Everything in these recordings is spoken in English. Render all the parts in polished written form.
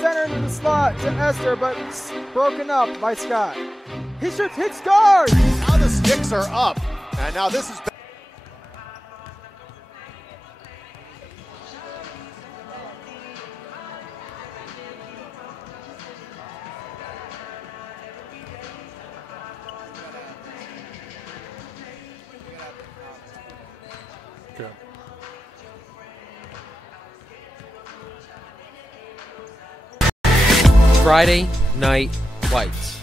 center into the slot to Esther, but broken up by Scott. He shoots, hit, scores! Now the sticks are up, and now this is Friday Night Lights.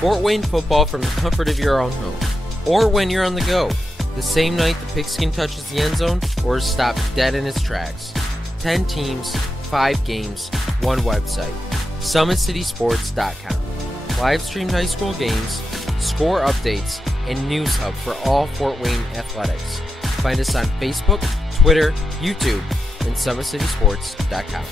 Fort Wayne football from the comfort of your own home, or when you're on the go. The same night the pigskin touches the end zone or is stopped dead in its tracks. 10 teams, 5 games, 1 website. SummitCitySports.com. Live streamed high school games, score updates, and news hub for all Fort Wayne athletics. Find us on Facebook, Twitter, YouTube, and SummitCitySports.com.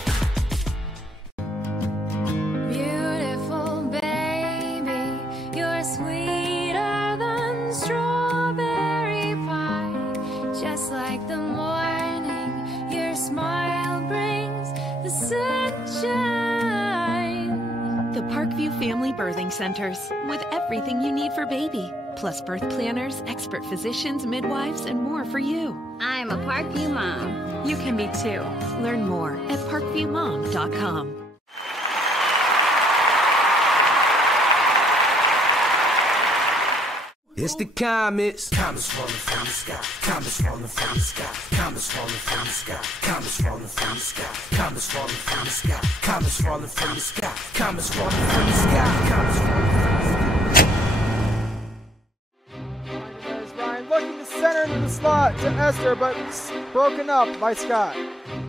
Family Birthing Centers, with everything you need for baby, plus birth planners, expert physicians, midwives, and more for you. I'm a Parkview mom. You can be too. Learn more at parkviewmom.com. It's the Comets. Comets falling from the sky. Comets falling from the sky. Comets falling from the sky. Comets falling from the sky. Comets falling from the sky. Comets falling from the sky. Comets falling from the sky. Comets falling from the sky. There's Ryan looking to center into the slot to Esther, but broken up by Scott.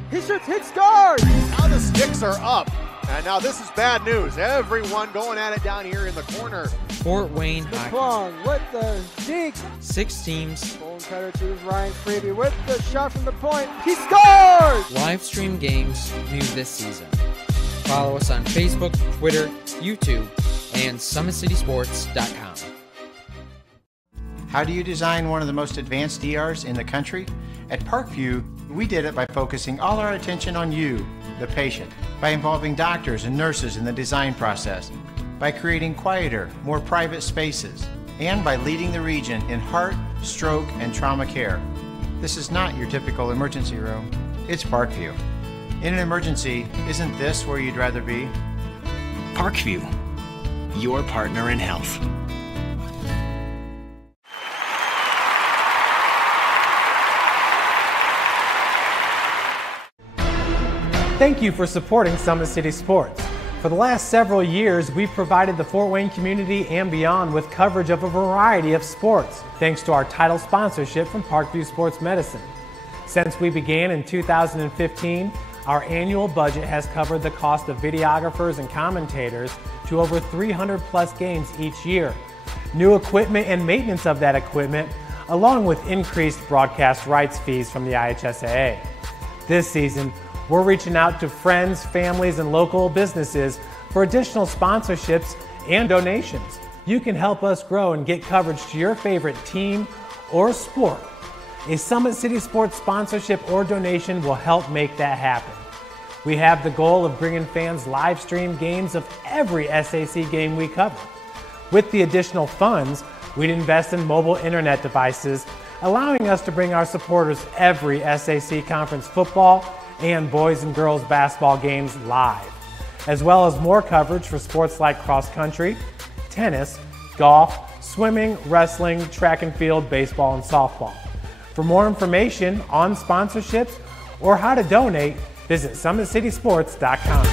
He shoots, hit, scores! now the sticks are up, and now this is bad news. Everyone going at it down here in the corner. Fort Wayne Hockey. Plong with the deke. 6 teams. Bone cutter to Ryan Freeby with the shot from the point. He scores! Live stream games new this season. Follow us on Facebook, Twitter, YouTube, and SummitCitySports.com. How do you design one of the most advanced ERs in the country? At Parkview, we did it by focusing all our attention on you, the patient, by involving doctors and nurses in the design process, by creating quieter, more private spaces, and by leading the region in heart, stroke, and trauma care. This is not your typical emergency room. It's Parkview. In an emergency, isn't this where you'd rather be? Parkview, your partner in health. Thank you for supporting Summit City Sports. For the last several years, we've provided the Fort Wayne community and beyond with coverage of a variety of sports, thanks to our title sponsorship from Parkview Sports Medicine. Since we began in 2015, our annual budget has covered the cost of videographers and commentators to over 300 plus games each year. New equipment and maintenance of that equipment, along with increased broadcast rights fees from the IHSAA. This season, we're reaching out to friends, families, and local businesses for additional sponsorships and donations. You can help us grow and get coverage to your favorite team or sport. A Summit City Sports sponsorship or donation will help make that happen. We have the goal of bringing fans live stream games of every SAC game we cover. With the additional funds, we'd invest in mobile internet devices, allowing us to bring our supporters every SAC conference football and boys and girls basketball games live, as well as more coverage for sports like cross country, tennis, golf, swimming, wrestling, track and field, baseball, and softball. For more information on sponsorships or how to donate, visit SummitCitySports.com.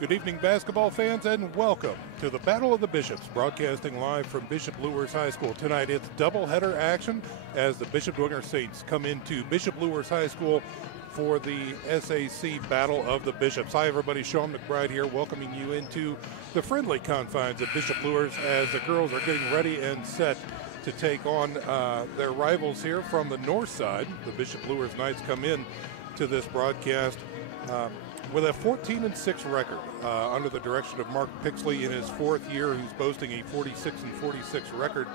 Good evening, basketball fans, and welcome to the Battle of the Bishops, broadcasting live from Bishop Luers High School. Tonight, it's doubleheader action as the Bishop Dwenger Saints come into Bishop Luers High School for the SAC Battle of the Bishops. Hi, everybody. Sean McBride here, welcoming you into the friendly confines of Bishop Luers as the girls are getting ready and set to take on their rivals here from the north side. The Bishop Luers Knights come in to this broadcast with a 14-6 record under the direction of Mark Pixley in his 4th year, who's boasting a 46-46 record.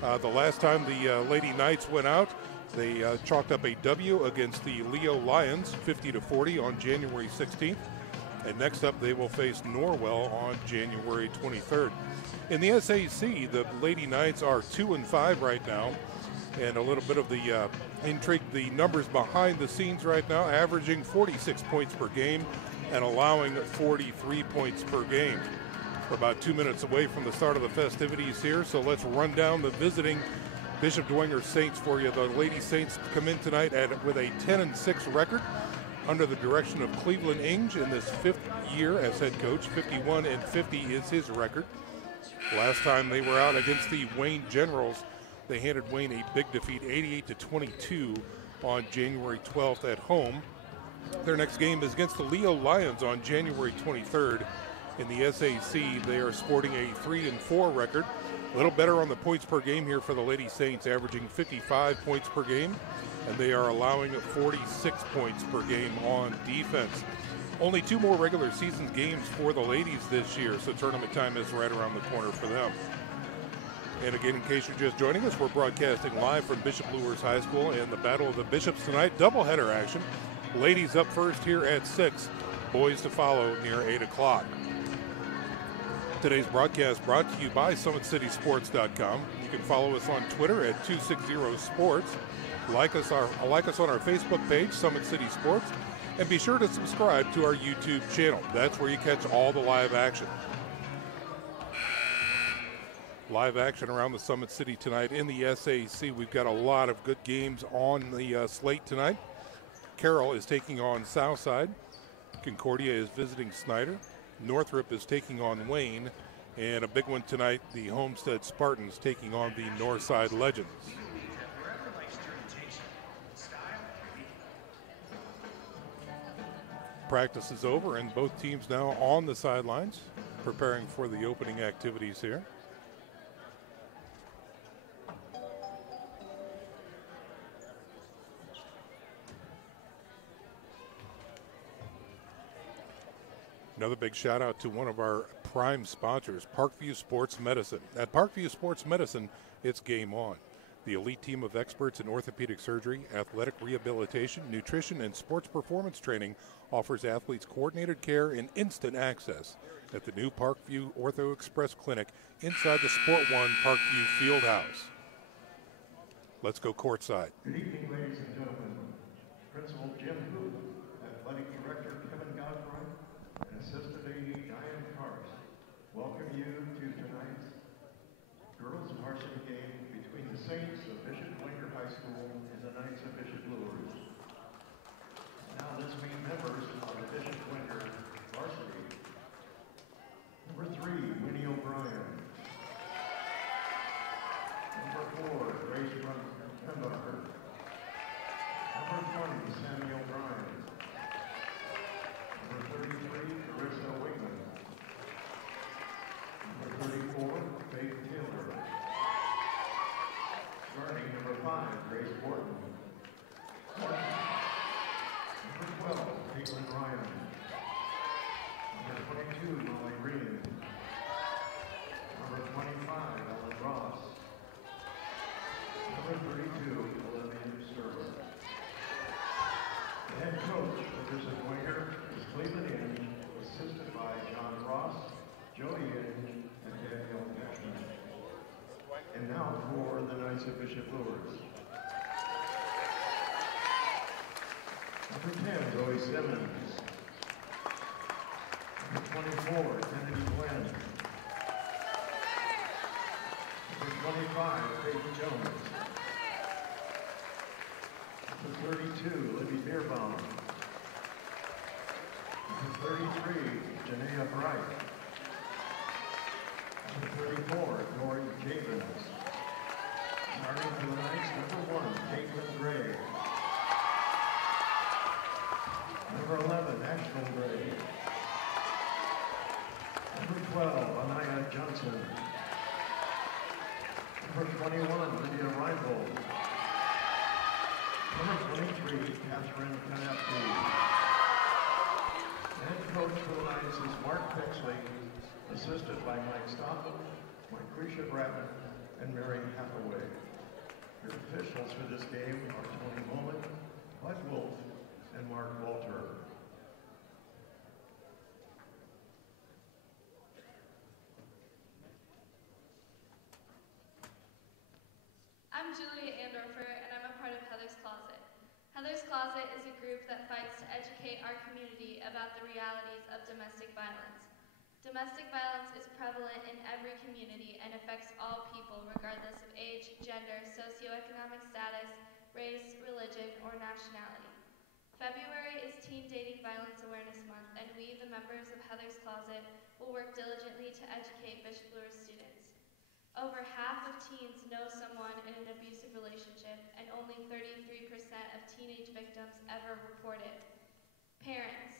The last time the Lady Knights went out, they chalked up a W against the Leo Lions, 50-40 on January 16th. And next up, they will face Norwell on January 23rd. In the SAC, the Lady Knights are 2-5 right now. And a little bit of the intrigue, the numbers behind the scenes right now, averaging 46 points per game and allowing 43 points per game. We're about 2 minutes away from the start of the festivities here, so let's run down the visiting Bishop Dwenger Saints for you. The Lady Saints come in tonight with a 10-6 record under the direction of Cleveland Inge in this 5th year as head coach. 51-50 is his record. Last time they were out against the Wayne Generals, they handed Wayne a big defeat, 88-22 on January 12th at home. Their next game is against the Leo Lions on January 23rd. In the SAC, they are sporting a 3-4 record. A little better on the points per game here for the Lady Saints, averaging 55 points per game, and they are allowing 46 points per game on defense. Only 2 more regular season games for the ladies this year, so tournament time is right around the corner for them. And again, in case you're just joining us, we're broadcasting live from Bishop Luers High School and the Battle of the Bishops tonight. Doubleheader action. Ladies up first here at 6, boys to follow near 8 o'clock. Today's broadcast brought to you by SummitCitySports.com. You can follow us on Twitter at 260sports. Like us on our Facebook page, Summit City Sports, and be sure to subscribe to our YouTube channel. That's where you catch all the live action. Live action around the Summit City tonight in the SAC. We've got a lot of good games on the slate tonight. Carroll is taking on Southside. Concordia is visiting Snyder. Northrop is taking on Wayne, and a big one tonight, the Homestead Spartans taking on the Northside Legends. Practice is over, and both teams now on the sidelines, preparing for the opening activities here. Another big shout out to one of our prime sponsors, Parkview Sports Medicine. At Parkview Sports Medicine, it's game on. The elite team of experts in orthopedic surgery, athletic rehabilitation, nutrition, and sports performance training offers athletes coordinated care and instant access at the new Parkview Ortho Express Clinic inside the Sport One Parkview Fieldhouse. Let's go courtside. Good evening, ladies and gentlemen. Principal Jim Booth, Athletic Director Kevin Godfrey, and Assistant AD Diane Cars welcome you to tonight's girls varsity game between the Saints of Bishop Dwenger High School and the Knights of Bishop Luers. Now let's meet members of the Bishop Dwenger varsity. Number 3, Winnie O'Brien. Number 4, Grace Brunbacher. Number 20, Sammy O'Brien. Number 33, Carissa Wigman. Number 34, Faith Taylor. Starting number 5, Grace Wharton. Number 12, Caitlin Ryan. Number 22, Molly Green. Number 25, Ellen Ross. Number 32, Olivia Server. The head coach of Bishop Dwenger is Cleveland Inge, assisted by John Ross, Jody Inge, and Daniel Cashman. And now for the Knights of Bishop Luers. Number 10, Zoe Simmons. Number 24, Kennedy Glenn. Number 25, Faith Jones. Number 32, Libby Beerbaum. Number 33, Janaea Bright. Number 34, Dory Jabins. Starting for the Knights, number 1, Caitlin Gray. Number 11, Ashton Gray. Number 12, Anaya Johnson. Number 21, Lydia Reinbold. Number 23, Catherine Canapti. Head coach for the Knights is Mark Pexley, assisted by Mike Stoffel, Lucretia Bratton, and Mary Hathaway. Your officials for this game are Tony Mullen, Bud Wolf, and Mark Walter. I'm Julia Andorfer, and I'm a part of Heather's Closet. Heather's Closet is a group that fights to educate our community about the realities of domestic violence. Domestic violence is prevalent in every community and affects all people regardless of age, gender, socioeconomic status, race, religion, or nationality. February is Teen Dating Violence Awareness Month, and we, the members of Heather's Closet, will work diligently to educate Bishop Luers students. Over half of teens know someone in an abusive relationship, and only 33% of teenage victims ever report it. Parents.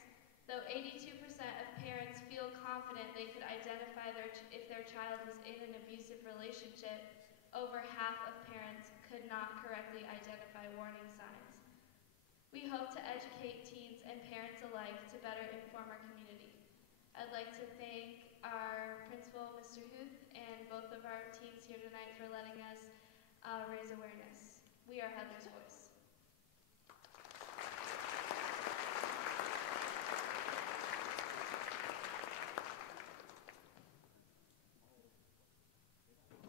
Though 82% of parents feel confident they could identify if their child was in an abusive relationship, over half of parents could not correctly identify warning signs. We hope to educate teens and parents alike to better inform our community. I'd like to thank our principal, Mr. Huth, and both of our teams here tonight for letting us raise awareness. We are Heather's Voice.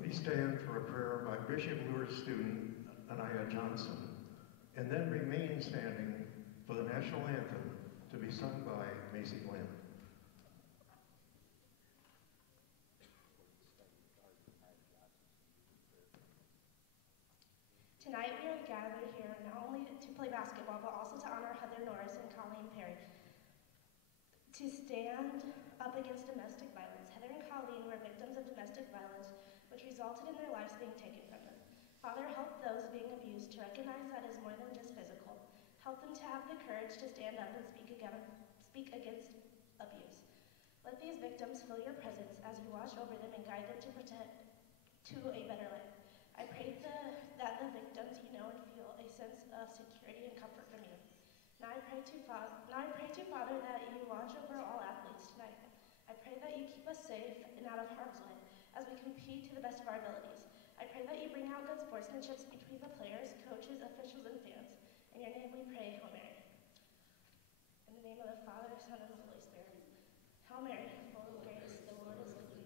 Please stand for a prayer by Bishop Luers student Anaya Johnson, and then remain standing for the national anthem to be sung by Macy Glenn. Tonight we are gathered here not only to play basketball, but also to honor Heather Norris and Colleen Perry. To stand up against domestic violence, Heather and Colleen were victims of domestic violence, which resulted in their lives being taken from them. Father, help those being abused to recognize that is more than just physical. Help them to have the courage to stand up and speak against abuse. Let these victims feel your presence as you watch over them and guide them to a better life. I pray that the victims know and feel a sense of security and comfort from you. Now I pray to Father that you watch over all athletes tonight. I pray that you keep us safe and out of harm's way as we compete to the best of our abilities. I pray that you bring out good sportsmanship between the players, coaches, officials, and fans. In your name we pray, Hail Mary. In the name of the Father, Son, and the Holy Spirit. Hail Mary, full of grace, the Lord is with you.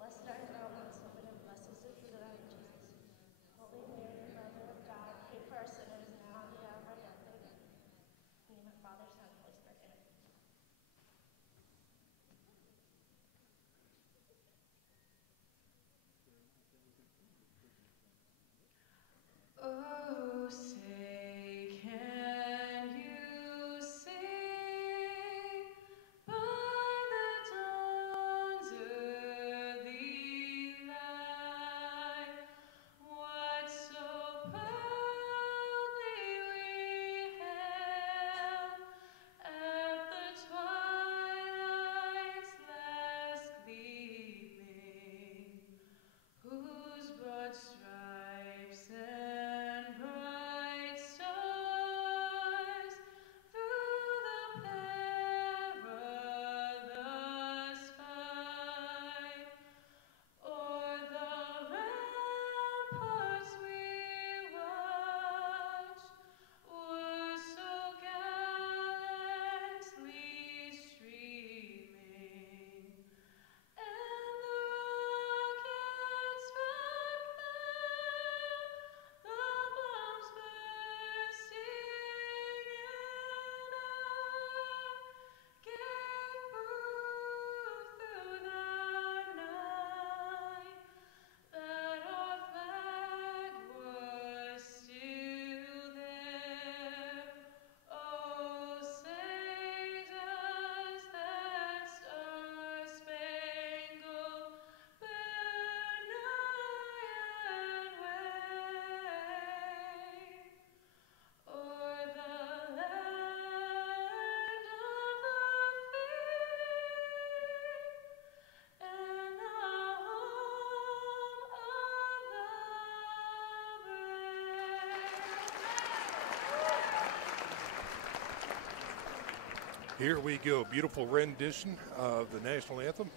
Blessed art thou amongst women, and blessed is the fruit of thy womb, Jesus. Holy Mary, Mother of God, pray for our sinners now and the hour of our death. Amen. In the name of the Father, Son, and Holy Spirit. Amen. Oh, say, can you see by the dawn's early light what so proudly we hailed at the twilight's last gleaming, whose broad stripes and bright stars through the perilous fight o'er the ramparts we watched were so gallantly streaming, and the rockets struck the bombs bursting in air gave proof through the night that our flag was still there. Oh, say does that star-spangled banner yet wave o'er the land of the free and the home of the Here we go. Beautiful rendition of the national anthem.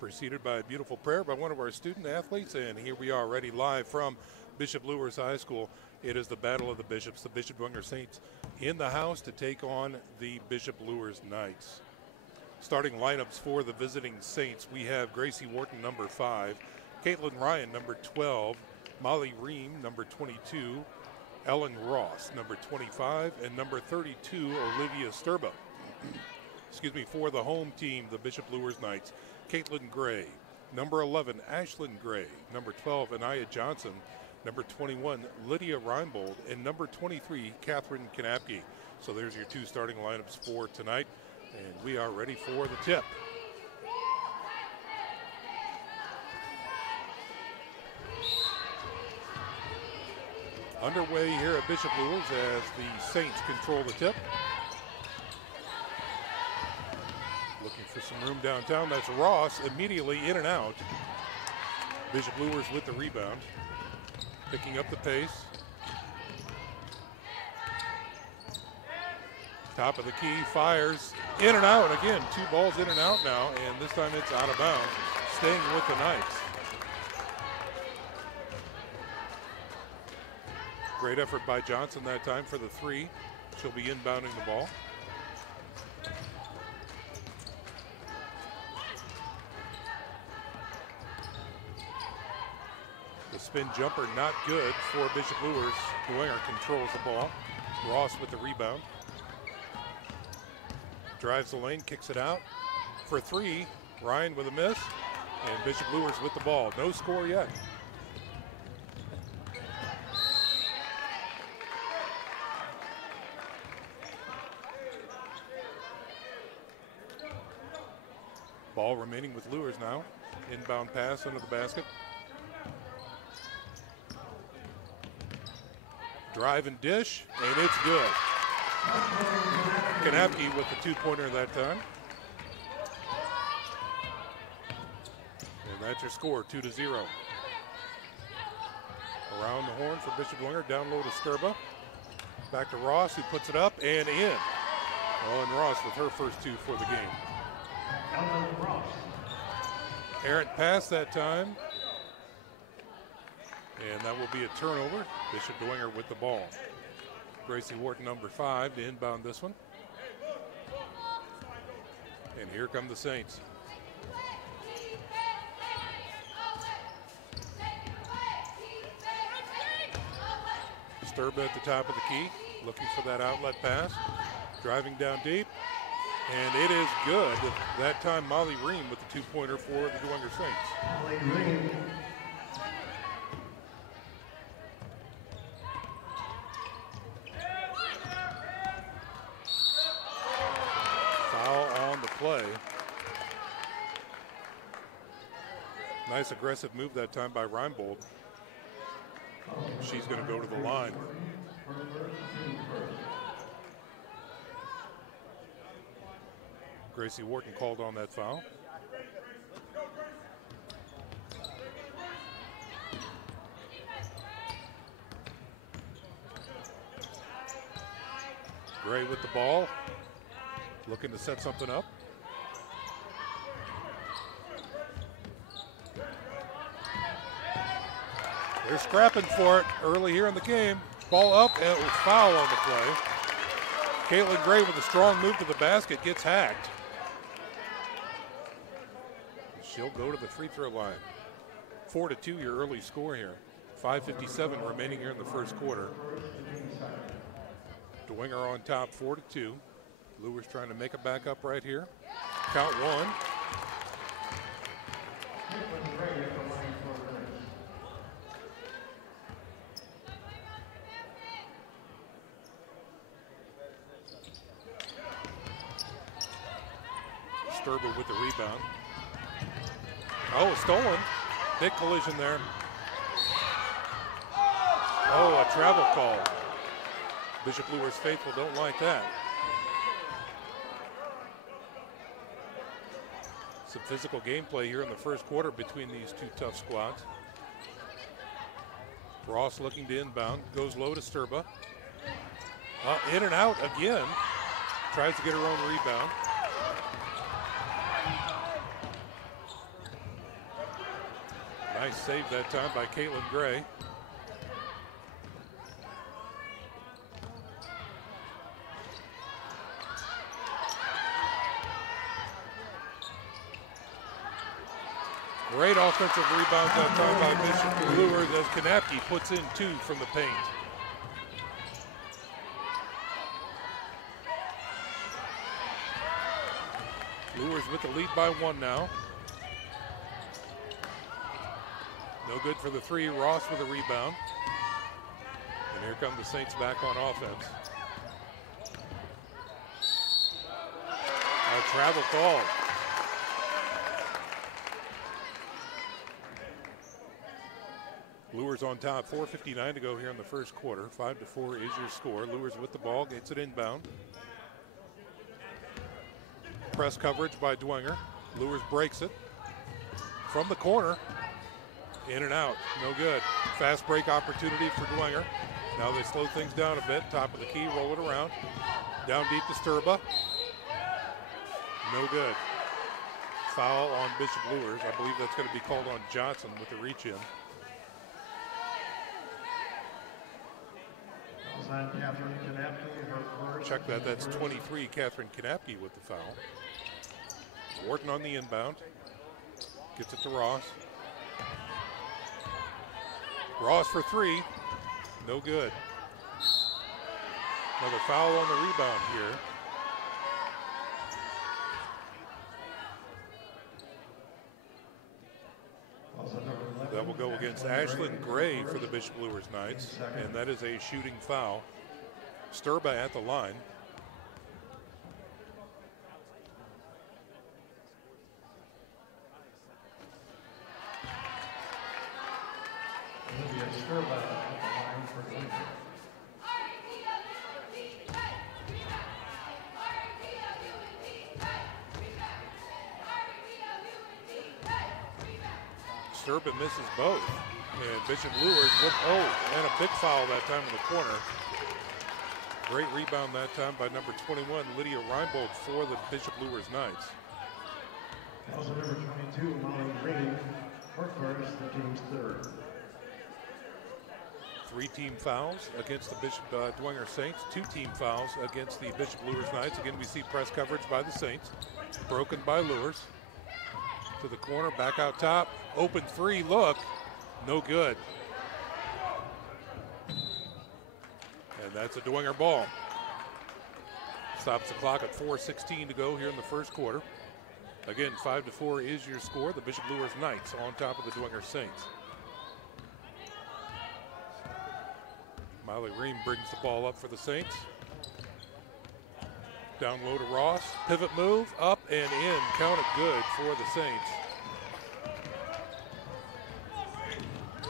preceded by a beautiful prayer by one of our student athletes. And here we are ready live from Bishop Luers High School. It is the Battle of the Bishops, the Bishop Dwenger Saints in the house to take on the Bishop Luers Knights. Starting lineups for the visiting Saints, we have Gracie Wharton, number 5, Caitlin Ryan, number 12, Molly Ream, number 22, Ellen Ross, number 25, and number 32, Olivia Sturba. Excuse me, for the home team, the Bishop Luers Knights, Caitlin Gray, number 11, Ashlyn Gray, number 12, Anaya Johnson, number 21, Lydia Reinbold, and number 23, Catherine Kanapke. So there's your 2 starting lineups for tonight, and we are ready for the tip. Underway here at Bishop Luers as the Saints control the tip. Looking for some room downtown. That's Ross immediately in and out. Bishop Luers with the rebound. Picking up the pace. Top of the key, fires in and out. Again, 2 balls in and out now, and this time it's out of bounds. Staying with the Knights. Great effort by Johnson that time for the 3. She'll be inbounding the ball. The spin jumper not good for Bishop Luers. Dwenger controls the ball. Ross with the rebound. Drives the lane, kicks it out. For 3, Ryan with a miss. And Bishop Luers with the ball. No score yet. Ball remaining with Luers now. Inbound pass under the basket. Drive and dish, and it's good. Kanapke with the 2-pointer that time. And that's your score, 2-0. Around the horn for Bishop Dwenger, down low to Sturba. Back to Ross, who puts it up and in. Ellen Ross with her first 2 for the game. Errant pass that time. And that will be a turnover. Bishop Dwenger with the ball. Gracie Wharton, number 5, to inbound this one. And here come the Saints. Sturba at the top of the key, looking for that outlet pass. Driving down deep. And it is good. That time Molly Ream with the 2-pointer for the Dwenger Saints. Foul on the play. Nice aggressive move that time by Reinbold. She's going to go to the line. Gracie Wharton called on that foul. Gray with the ball, looking to set something up. They're scrapping for it early here in the game. Ball up, and it was foul on the play. Caitlin Gray with a strong move to the basket, gets hacked. She'll go to the free throw line. 4-2 your early score here. 5:57 remaining here in the first quarter. Dwenger on top, 4-2. Luers trying to make a back up right here. Count 1. Sturba with the rebound. Oh, stolen. Big collision there. Oh, a travel call. Bishop Luers faithful don't like that. Some physical gameplay here in the first quarter between these 2 tough squads. Ross looking to inbound, goes low to Sturba. In and out again. Tries to get her own rebound. Nice save that time by Caitlin Gray. Great offensive rebound that time by Bishop Luers as Kanapke puts in 2 from the paint. Luers with the lead by 1 now. No good for the 3. Ross with a rebound. And here come the Saints back on offense. A travel call. Luers on top, 4:59 to go here in the first quarter. 5-4 is your score. Luers with the ball, gets it inbound. Press coverage by Dwenger. Luers breaks it. From the corner, in and out, no good. Fast break opportunity for Dwenger. Now they slow things down a bit. Top of the key, roll it around. Down deep to Sturba. No good. Foul on Bishop Luers. I believe that's going to be called on Johnson with the reach in. Check that, that's 23, Catherine Kanapke with the foul. Wharton on the inbound. Gets it to Ross. Ross for 3, no good. Another foul on the rebound here. That will go against Ashlyn Gray for the Bishop Luers Knights, and that is a shooting foul. Sturba at the line. Olivia Sturba at the line for Cleveland. Sturba misses both. And Bishop Luers with, and a big foul that time in the corner. Great rebound that time by number 21, Lydia Reinbold for the Bishop Luers Knights. Also number 22, Molly Green, for first, the team's third. 3 team fouls against the Bishop Dwenger Saints, 2 team fouls against the Bishop Luers Knights. Again, we see press coverage by the Saints, broken by Luers. To the corner, back out top, open 3, look, no good. And that's a Dwenger ball. Stops the clock at 4:16 to go here in the first quarter. Again, 5-4 is your score. The Bishop Luers Knights on top of the Dwenger Saints. Miley Ream brings the ball up for the Saints. Down low to Ross. Pivot move, up and in. Count it good for the Saints.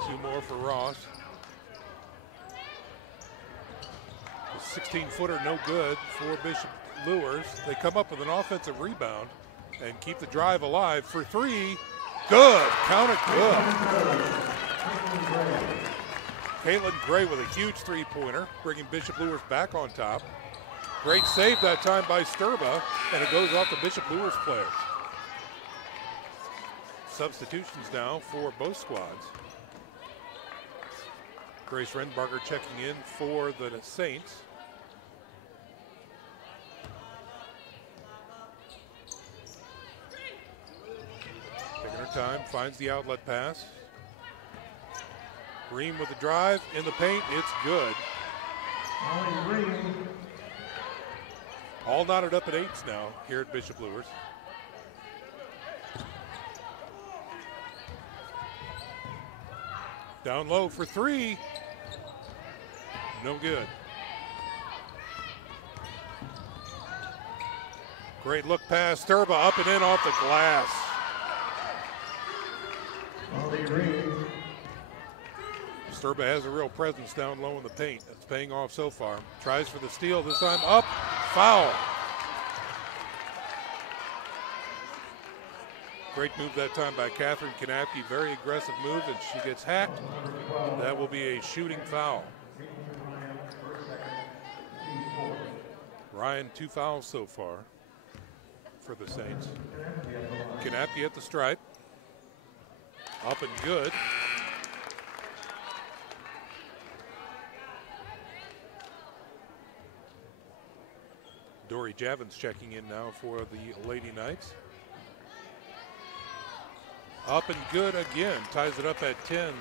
2 more for Ross. The 16-footer no good for Bishop Luers. They come up with an offensive rebound and keep the drive alive for 3. Good, count it good. Caitlin Gray with a huge 3-pointer, bringing Bishop Luers back on top. Great save that time by Sturba, and it goes off the Bishop Luers players. Substitutions now for both squads. Grace Renbarger checking in for the Saints. Taking her time, finds the outlet pass. Green with the drive, in the paint, it's good. All knotted up at 8s now here at Bishop Luers. Down low for 3. No good. Great look pass, Sturba up and in off the glass. Sturba has a real presence down low in the paint. That's paying off so far. Tries for the steal, this time up, foul. Great move that time by Catherine Kanapke. Very aggressive move, and she gets hacked. That will be a shooting foul. Ryan, 2 fouls so far for the Saints. Kanapke at the stripe. Up and good. Dory Javins checking in now for the Lady Knights. Up and good again, ties it up at 10s.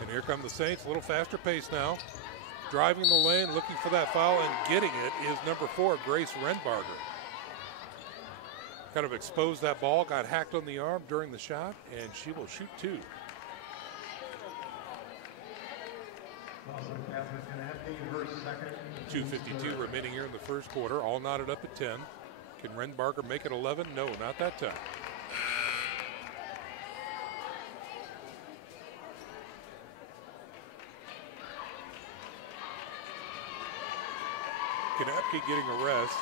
And here come the Saints, a little faster pace now. Driving the lane, looking for that foul, and getting it is number 4, Grace Renbarger. Kind of exposed that ball, got hacked on the arm during the shot, and she will shoot 2. Also, Catherine's going to have to be her second. 2:52 remaining here in the first quarter, all knotted up at 10. Can Renbarger make it 11? No, not that time. Kanapke getting a rest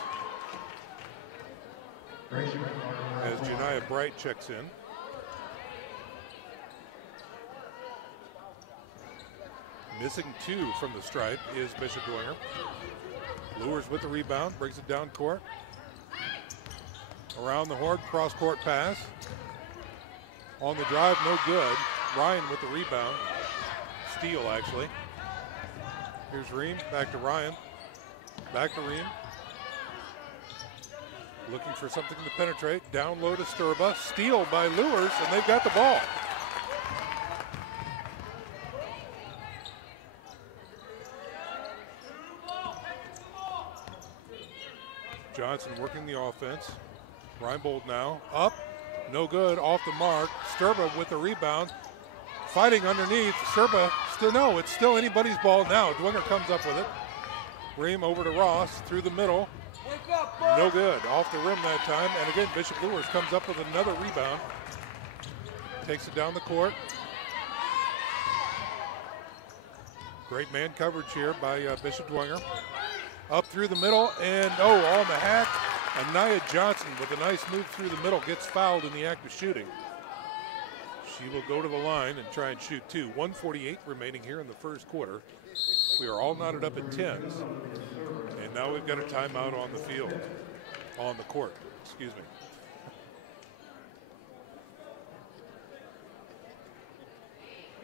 as Janiah Bright checks in. Missing 2 from the stripe is Bishop Dwenger. Lures with the rebound, brings it down court. Around the horn, cross court pass. On the drive, no good. Ryan with the rebound. Steal, actually. Here's Ream, back to Ryan. Back to Ream. Looking for something to penetrate. Down low to Sturba. Steal by Lures, and they've got the ball. Johnson working the offense. Reinbold now. Up. No good. Off the mark. Sturba with the rebound. Fighting underneath. Sturba still, no, it's still anybody's ball now. Dwenger comes up with it. Ream over to Ross through the middle. No good. Off the rim that time. And again, Bishop Lures comes up with another rebound. Takes it down the court. Great man coverage here by Bishop Dwenger. Up through the middle, and on the hack, Anaya Johnson with a nice move through the middle gets fouled in the act of shooting. She will go to the line and try and shoot 2. 1:48 remaining here in the first quarter. We are all knotted up at 10s, and now we've got a timeout on the field, on the court, excuse me.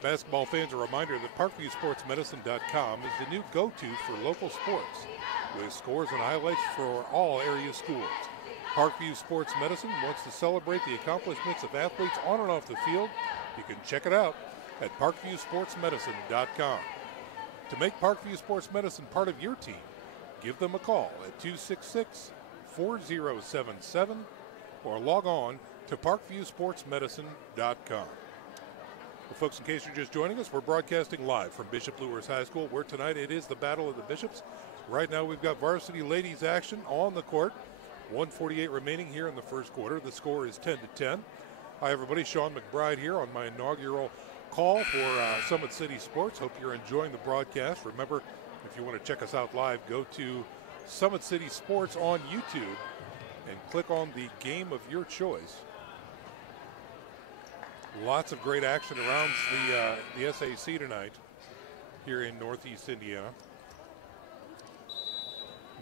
Basketball fans, a reminder that ParkviewSportsMedicine.com is the new go-to for local sports, with scores and highlights for all area schools. Parkview Sports Medicine wants to celebrate the accomplishments of athletes on and off the field. You can check it out at ParkviewSportsMedicine.com. To make Parkview Sports Medicine part of your team, give them a call at 266-4077 or log on to ParkviewSportsMedicine.com. Well, folks, in case you're just joining us, we're broadcasting live from Bishop Lures High School, where tonight it is the Battle of the Bishops. Right now we've got varsity ladies action on the court. 1:48 remaining here in the first quarter. The score is 10-10. Hi, everybody. Sean McBride here on my inaugural call for Summit City Sports. Hope you're enjoying the broadcast. Remember, if you want to check us out live, go to Summit City Sports on YouTube and click on the game of your choice. Lots of great action around the SAC tonight here in Northeast Indiana.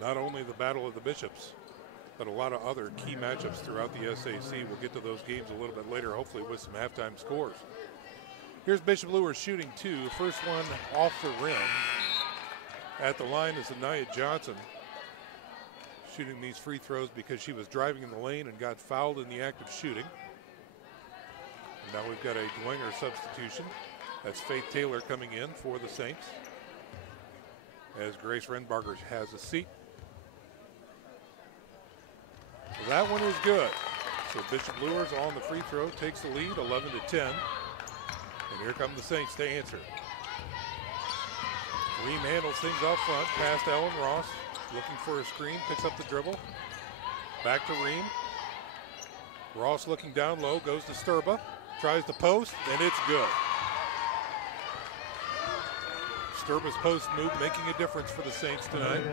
Not only the Battle of the Bishops, but a lot of other key matchups throughout the SAC. We'll get to those games a little bit later, hopefully with some halftime scores. Here's Bishop Lures shooting 2. First one off the rim. At the line is Anaya Johnson, shooting these free throws because she was driving in the lane and got fouled in the act of shooting. Now we've got a Dwenger substitution. That's Faith Taylor coming in for the Saints, as Grace Renbarger has a seat. That one is good. So Bishop Lures on the free throw takes the lead, 11-10. And here come the Saints to answer. Ream handles things out front, past Ellen Ross, looking for a screen, picks up the dribble. Back to Ream. Ross looking down low, goes to Sturba. Tries the post, and it's good. Sturba's post move making a difference for the Saints tonight.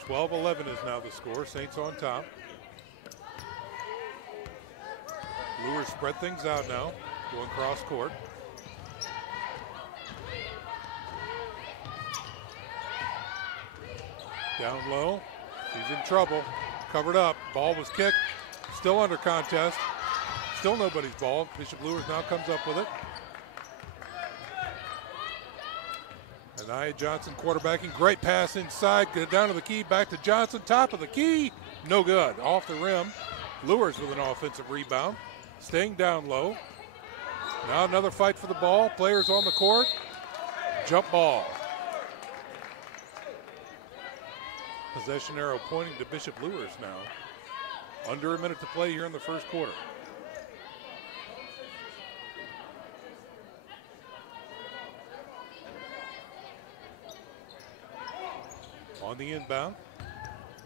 12-11 is now the score. Saints on top. Lures spread things out now, going cross court. Down low. She's in trouble. Covered up. Ball was kicked. Still under contest. Still nobody's ball. Bishop Luers now comes up with it. Anaya Johnson quarterbacking. Great pass inside. Get it down to the key. Back to Johnson. Top of the key. No good. Off the rim. Luers with an offensive rebound. Staying down low. Now another fight for the ball. Players on the court. Jump ball. Possession arrow pointing to Bishop Luers now. Under a minute to play here in the first quarter. On the inbound.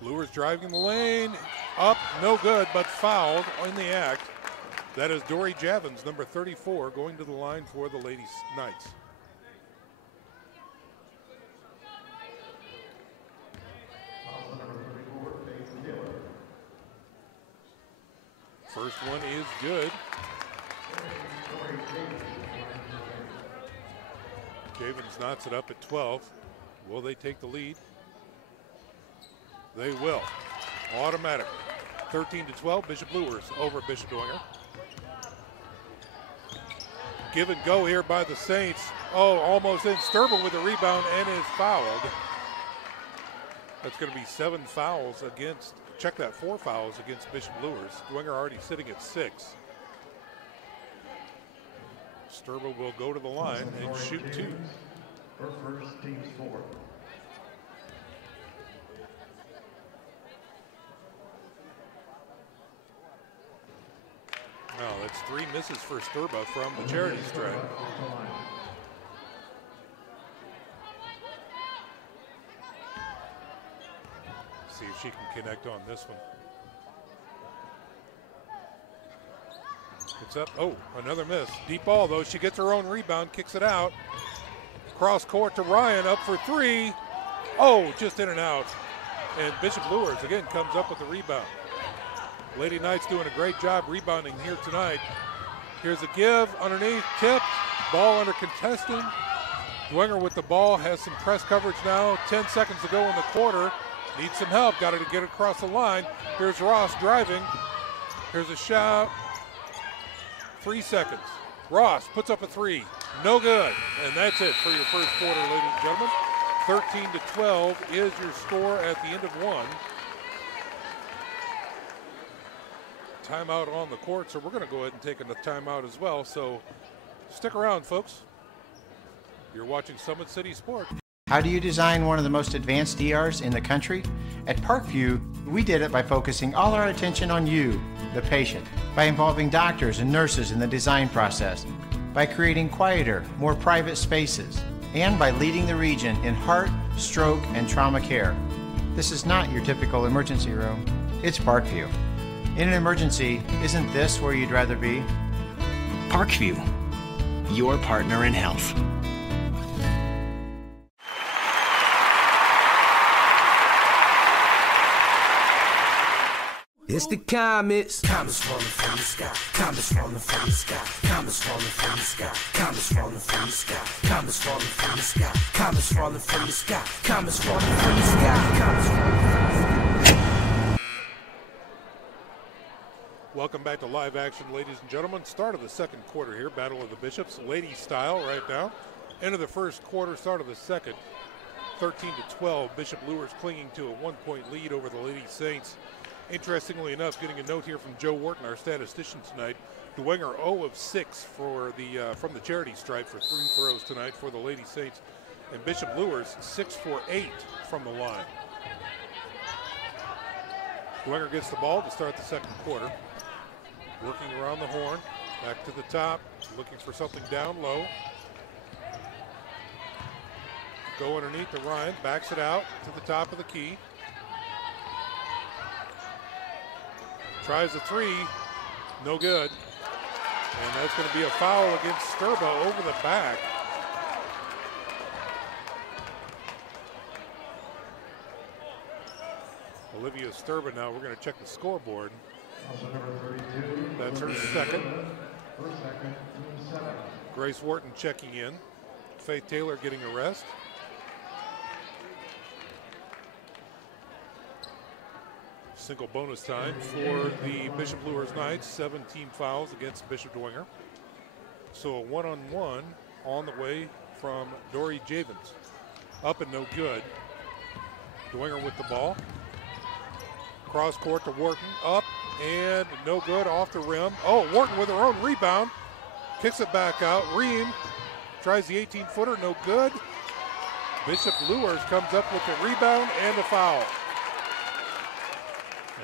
Luers driving the lane. Up, no good, but fouled in the act. That is Dory Javins, number 34, going to the line for the Lady Knights. First one is good. Javins knots it up at 12. Will they take the lead? They will. Automatic. 13-12, Bishop Luers over Bishop Dwenger. Give and go here by the Saints. Oh, almost in. Sturba with the rebound and is fouled. That's going to be 7 fouls against, check that, 4 fouls against Bishop Luers. Dwenger already sitting at 6. Sturba will go to the line and shoot 2. For first, teams 4. No, that's 3 misses for Sturba from the charity stripe. See if she can connect on this one. It's up. Oh, another miss. Deep ball, though. She gets her own rebound, kicks it out. Cross court to Ryan, up for 3. Oh, just in and out. And Bishop Luers, again, comes up with the rebound. Lady Knights doing a great job rebounding here tonight. Here's a give, underneath, tipped, ball under contesting. Dwenger with the ball, has some press coverage now. 10 seconds to go in the quarter. Needs some help, got to get across the line. Here's Ross driving. Here's a shot. 3 seconds. Ross puts up a 3. No good. And that's it for your first quarter, ladies and gentlemen. 13-12 is your score at the end of 1. Timeout on the court, so we're going to go ahead and take a timeout as well. So stick around, folks. You're watching Summit City Sports. How do you design one of the most advanced ERs in the country? At Parkview, we did it by focusing all our attention on you, the patient, by involving doctors and nurses in the design process, by creating quieter, more private spaces, and by leading the region in heart, stroke, and trauma care. This is not your typical emergency room. It's Parkview. In an emergency, isn't this where you'd rather be? Parkview, your partner in health. It's the comets. Comets falling from the sky. Comets falling from the sky. Comets falling from the sky. Comets falling from the sky. Comets falling from the sky. Comets falling from the sky. Comets falling from the sky. Comets falling from the sky. Welcome back to live action, ladies and gentlemen. Start of the second quarter here. Battle of the Bishops, lady style right now. End of the first quarter, start of the second. 13-12. Bishop Luers clinging to a 1-point lead over the Lady Saints. Interestingly enough, getting a note here from Joe Wharton, our statistician tonight. Dwenger 0 of 6 for the from the charity stripe for 3 throws tonight for the Lady Saints, and Bishop Luers 6 for 8 from the line. Dwenger gets the ball to start the second quarter. Working around the horn, back to the top, looking for something down low. Go underneath to Ryan, backs it out to the top of the key. Tries a 3, no good. And that's going to be a foul against Sturba over the back. Olivia Sturba now, we're going to check the scoreboard. That's her second. Grace Wharton checking in. Faith Taylor getting a rest. Single bonus time for the Bishop Luers Knights. 17 fouls against Bishop Dwenger. So a one-on-one on the way from Dory Javens. Up and no good. Dwenger with the ball. Cross court to Wharton. Up and no good, off the rim. Oh, Wharton with her own rebound. Kicks it back out. Ream tries the 18-footer, no good. Bishop Luers comes up with the rebound and a foul.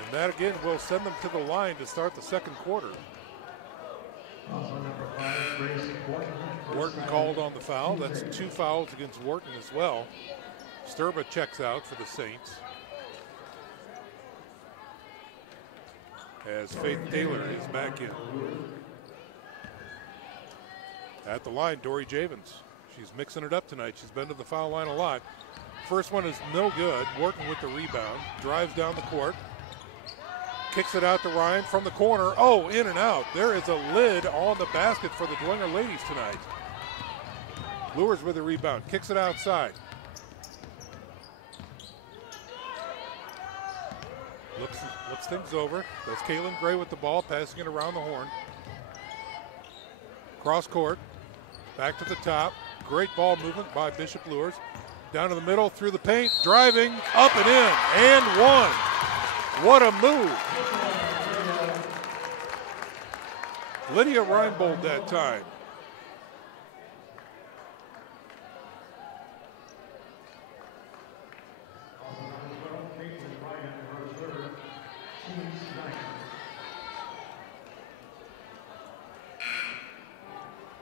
And that again will send them to the line to start the second quarter. Wharton called on the foul. That's 2 fouls against Wharton as well. Sturba checks out for the Saints. As Faith Taylor is back in. At the line, Dory Javens. She's mixing it up tonight. She's been to the foul line a lot. First one is no good. Wharton with the rebound. Drives down the court. Kicks it out to Ryan from the corner. Oh, in and out. There is a lid on the basket for the Dwenger ladies tonight. Luers with the rebound. Kicks it outside. Looks things over. That's Kaylin Gray with the ball, passing it around the horn. Cross court. Back to the top. Great ball movement by Bishop Luers. Down to the middle, through the paint, driving, up and in, and one. What a move. Lydia Reinbold that time.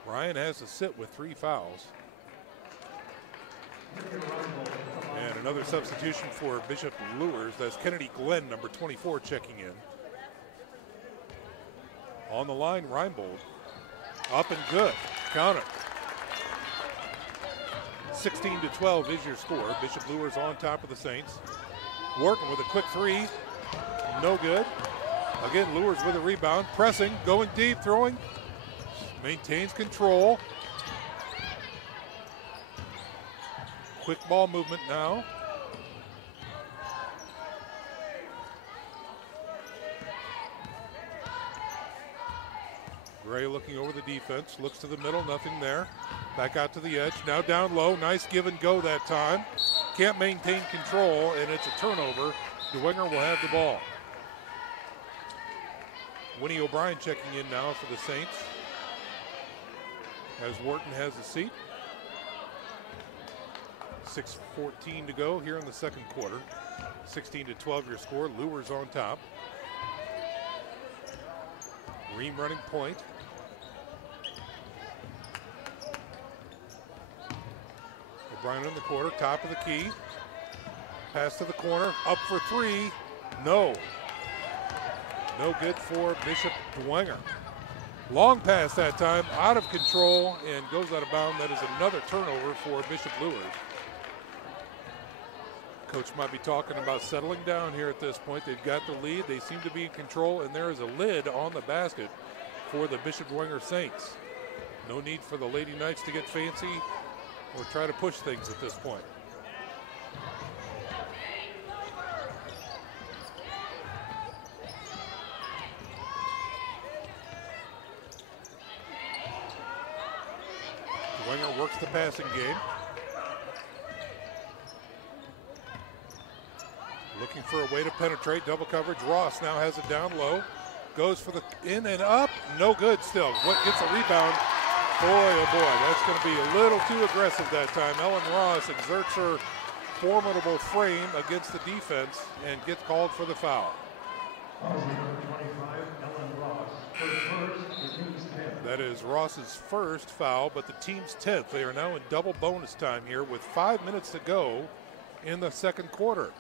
Ryan has to sit with 3 fouls. And another substitution for Bishop Luers. That's Kennedy Glenn, number 24, checking in. On the line, Reinbold. Up and good. Count it. 16-12 is your score. Bishop Luers on top of the Saints. Wharton with a quick 3. No good. Again, Luers with a rebound. Pressing, going deep, throwing. Maintains control. Quick ball movement now. Gray looking over the defense, looks to the middle, nothing there. Back out to the edge, now down low, nice give and go that time. Can't maintain control, and it's a turnover. Dwenger will have the ball. Winnie O'Brien checking in now for the Saints, as Wharton has a seat. 6:14 to go here in the second quarter. 16-12 your score. Luers on top. Ream running point. O'Brien in the quarter, top of the key. Pass to the corner, up for 3. No. No good for Bishop Dwenger. Long pass that time, out of control, and goes out of bounds. That is another turnover for Bishop Luers. Coach might be talking about settling down here at this point. They've got the lead. They seem to be in control, and there is a lid on the basket for the Bishop Dwenger Saints. No need for the Lady Knights to get fancy or try to push things at this point. Dwenger works the passing game. Looking for a way to penetrate, double coverage. Ross now has it down low. Goes for the in and up, no good still. What gets a rebound? Boy, oh boy, that's going to be a little too aggressive that time. Ellen Ross exerts her formidable frame against the defense and gets called for the foul. That is Ross's first foul, but the team's 10th. They are now in double bonus time here with 5 minutes to go in the second quarter.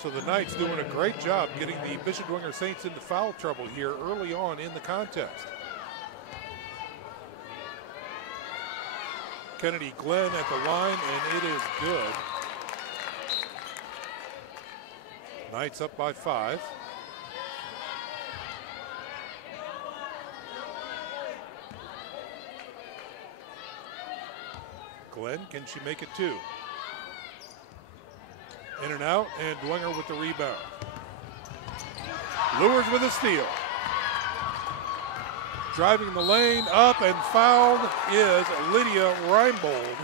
So the Knights doing a great job getting the Bishop Dwenger Saints into foul trouble here early on in the contest. Kennedy Glenn at the line, and it is good. Knights up by 5. Glenn, can she make it 2? In and out, and Dwenger with the rebound. Lures with a steal. Driving the lane up and fouled is Lydia Reinbold.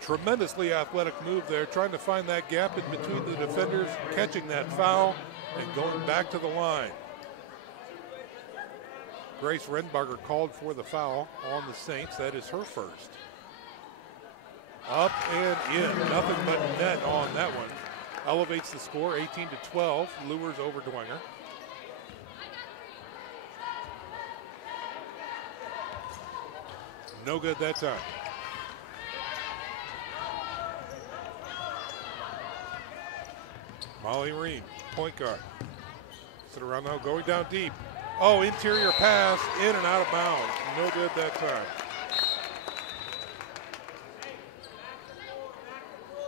Tremendously athletic move there, trying to find that gap in between the defenders, catching that foul, and going back to the line. Grace Renbarger called for the foul on the Saints. That is her first. Up and in, nothing but net on that one. Elevates the score, 18-12. Lures over Dwenger. No good that time. Molly Ream, point guard. Sit around now, going down deep. Oh, interior pass, in and out of bounds. No good that time.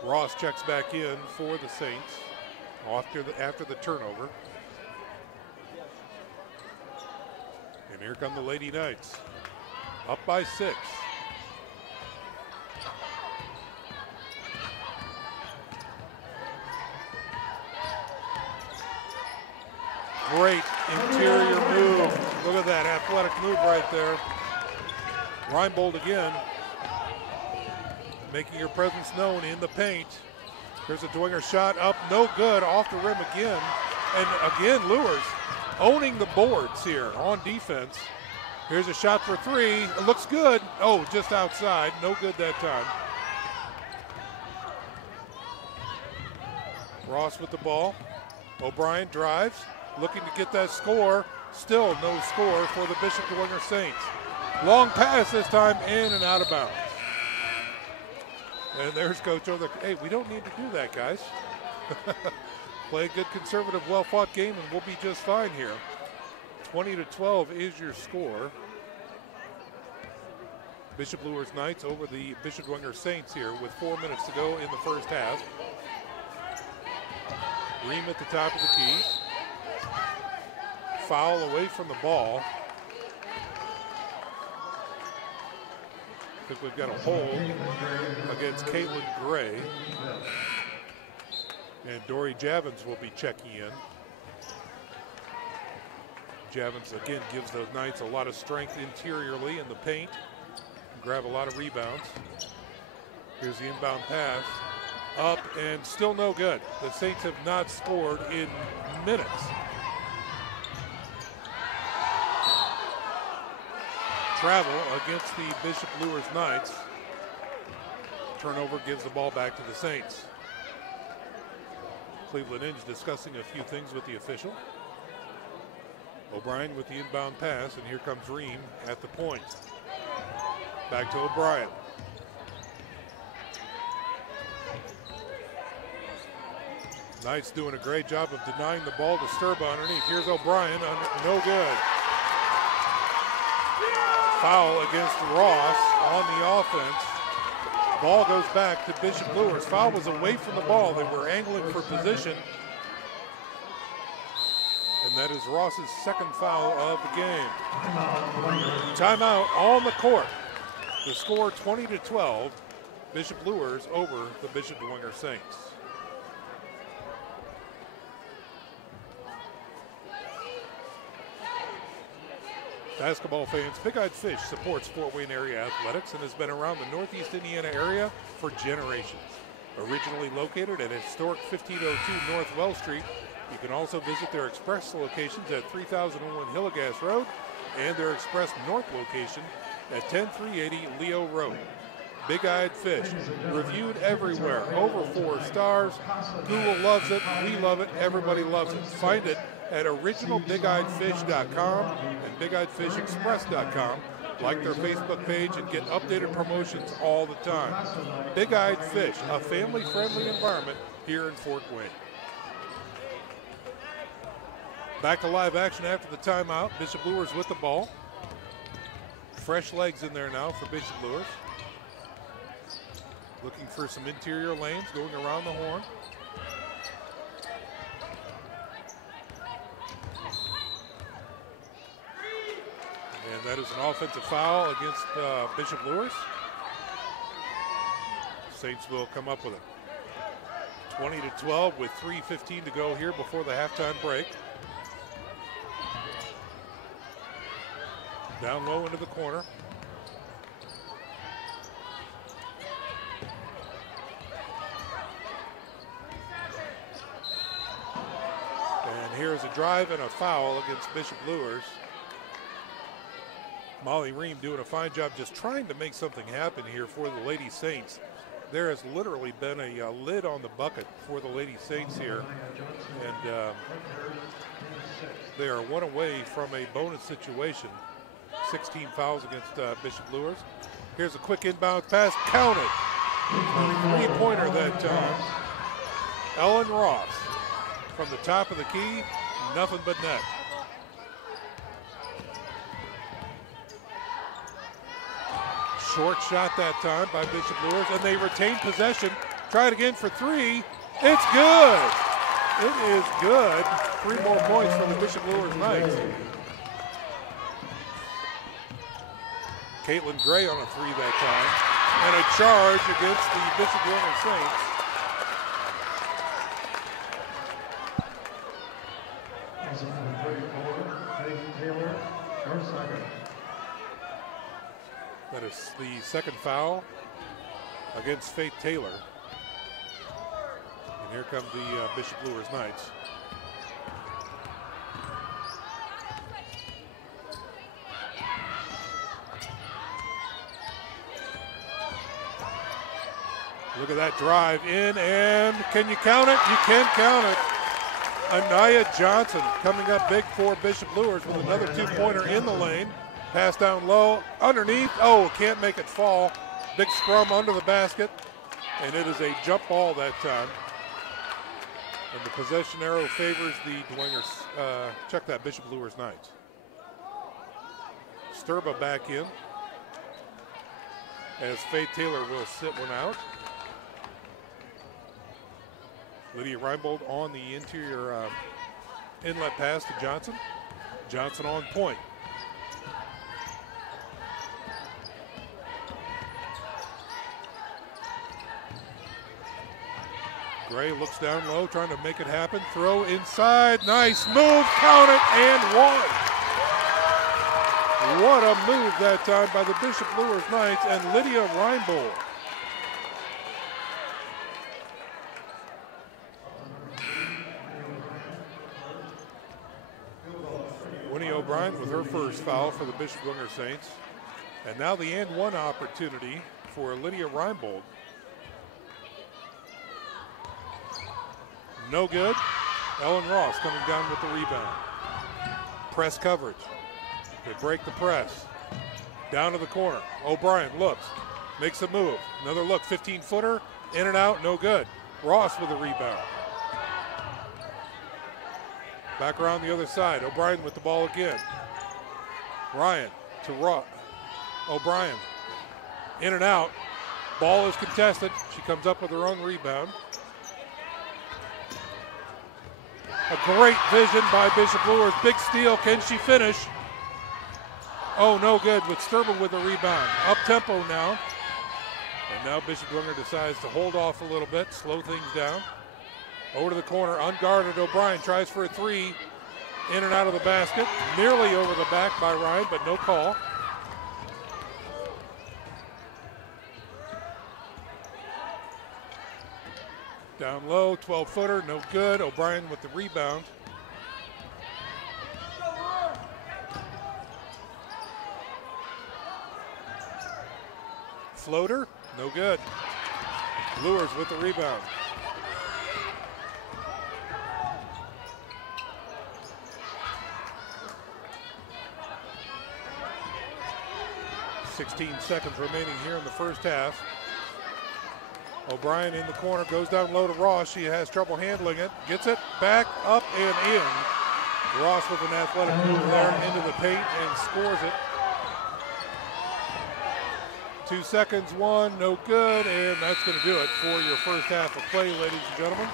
Ross checks back in for the Saints after the turnover. And here come the Lady Knights. Up by 6. Great interior move. Look at that athletic move right there. Reinbold again, making your presence known in the paint. Here's a Dwenger shot up, no good, off the rim again. And again, Lures owning the boards here on defense. Here's a shot for 3, it looks good. Oh, just outside, no good that time. Ross with the ball. O'Brien drives, looking to get that score. Still no score for the Bishop Dwenger Saints. Long pass this time, in and out of bounds. And there's Coach O. Hey, we don't need to do that, guys. Play a good, conservative, well-fought game, and we'll be just fine here. 20-12 is your score. Bishop Luers Knights over the Bishop Dwenger Saints here with 4 minutes to go in the first half. Ream at the top of the key. Foul away from the ball. I think we've got a hold against Caitlin Gray. And Dory Javins will be checking in. Javins again gives the Knights a lot of strength interiorly in the paint. Grab a lot of rebounds. Here's the inbound pass. Up and still no good. The Saints have not scored in minutes. Travel against the Bishop Luers Knights. Turnover gives the ball back to the Saints. Cleveland Inge discussing a few things with the official. O'Brien with the inbound pass, and here comes Ream at the point. Back to O'Brien. Knights doing a great job of denying the ball to Sturba underneath. Here's O'Brien, no good. Foul against Ross on the offense. Ball goes back to Bishop Luers. Foul was away from the ball. They were angling for position. And that is Ross's second foul of the game. Timeout on the court. The score 20-12. Bishop Luers over the Bishop Dwenger Saints. Basketball fans, Big Eyed Fish supports Fort Wayne area athletics and has been around the Northeast Indiana area for generations. Originally located at historic 1502 North Wells Street, you can also visit their express locations at 3001 Hillegas Road and their express north location at 10380 Leo Road. Big Eyed Fish, reviewed everywhere, over 4 stars. Google loves it, we love it, everybody loves it. Find it at originalbigeyedfish.com and bigeyedfishexpress.com. Like their Facebook page and get updated promotions all the time. Big Eyed Fish, a family-friendly environment here in Fort Wayne. Back to live action after the timeout. Bishop Luers with the ball. Fresh legs in there now for Bishop Luers. Looking for some interior lanes, going around the horn. And that is an offensive foul against Bishop Luers. Saints will come up with it. 20-12 with 3:15 to go here before the halftime break. Down low into the corner. And here's a drive and a foul against Bishop Luers. Molly Ream doing a fine job just trying to make something happen here for the Lady Saints. There has literally been a lid on the bucket for the Lady Saints here. And they are one away from a bonus situation. 16 fouls against Bishop Luers. Here's a quick inbound pass, count it. Three-pointer that time. Ellen Ross from the top of the key, nothing but net. Short shot that time by Bishop Luers, and they retain possession. Try it again for three. It's good. It is good. 3 more points for the Bishop Luers Knights. Caitlin Gray on a 3 that time. And a charge against the Bishop Luers Saints. That is the second foul against Faith Taylor. And here come the Bishop Luers Knights. Look at that drive in, and can you count it? You can count it. Anaya Johnson coming up big for Bishop Luers with another 2-pointer in the lane. Pass down low, underneath. Oh, can't make it fall. Big scrum under the basket, and it is a jump ball that time. And the possession arrow favors the Dwangers. Check that, Bishop Luers Knights. Sturba back in, as Faith Taylor will sit one out. Lydia Reinbold on the interior inlet pass to Johnson. Johnson on point. Gray looks down low, trying to make it happen. Throw inside, nice move, count it, and one. What a move that time by the Bishop Luers Knights and Lydia Reinbold. Winnie O'Brien with her first foul for the Bishop Luers Saints. And now the and one opportunity for Lydia Reinbold. No good. Ellen Ross coming down with the rebound. Press coverage. They break the press. Down to the corner. O'Brien looks, makes a move. Another look, 15-footer, in and out, no good. Ross with the rebound. Back around the other side. O'Brien with the ball again. Ryan to Ross. O'Brien in and out. Ball is contested. She comes up with her own rebound. A great vision by Bishop Luers. Big steal. Can she finish? Oh, no good with Sturba with the rebound. Up tempo now. And now Bishop Luers decides to hold off a little bit, slow things down. Over to the corner, unguarded. O'Brien tries for a 3. In and out of the basket. Nearly over the back by Ryan, but no call. Down low, 12-footer, no good. O'Brien with the rebound. Floater, no good. Luers with the rebound. .16 seconds remaining here in the first half. O'Brien in the corner, goes down low to Ross. She has trouble handling it. Gets it back, up, and in. Ross with an athletic move there into the paint and scores it. 2 seconds, one, no good, and that's going to do it for your first half of play, ladies and gentlemen.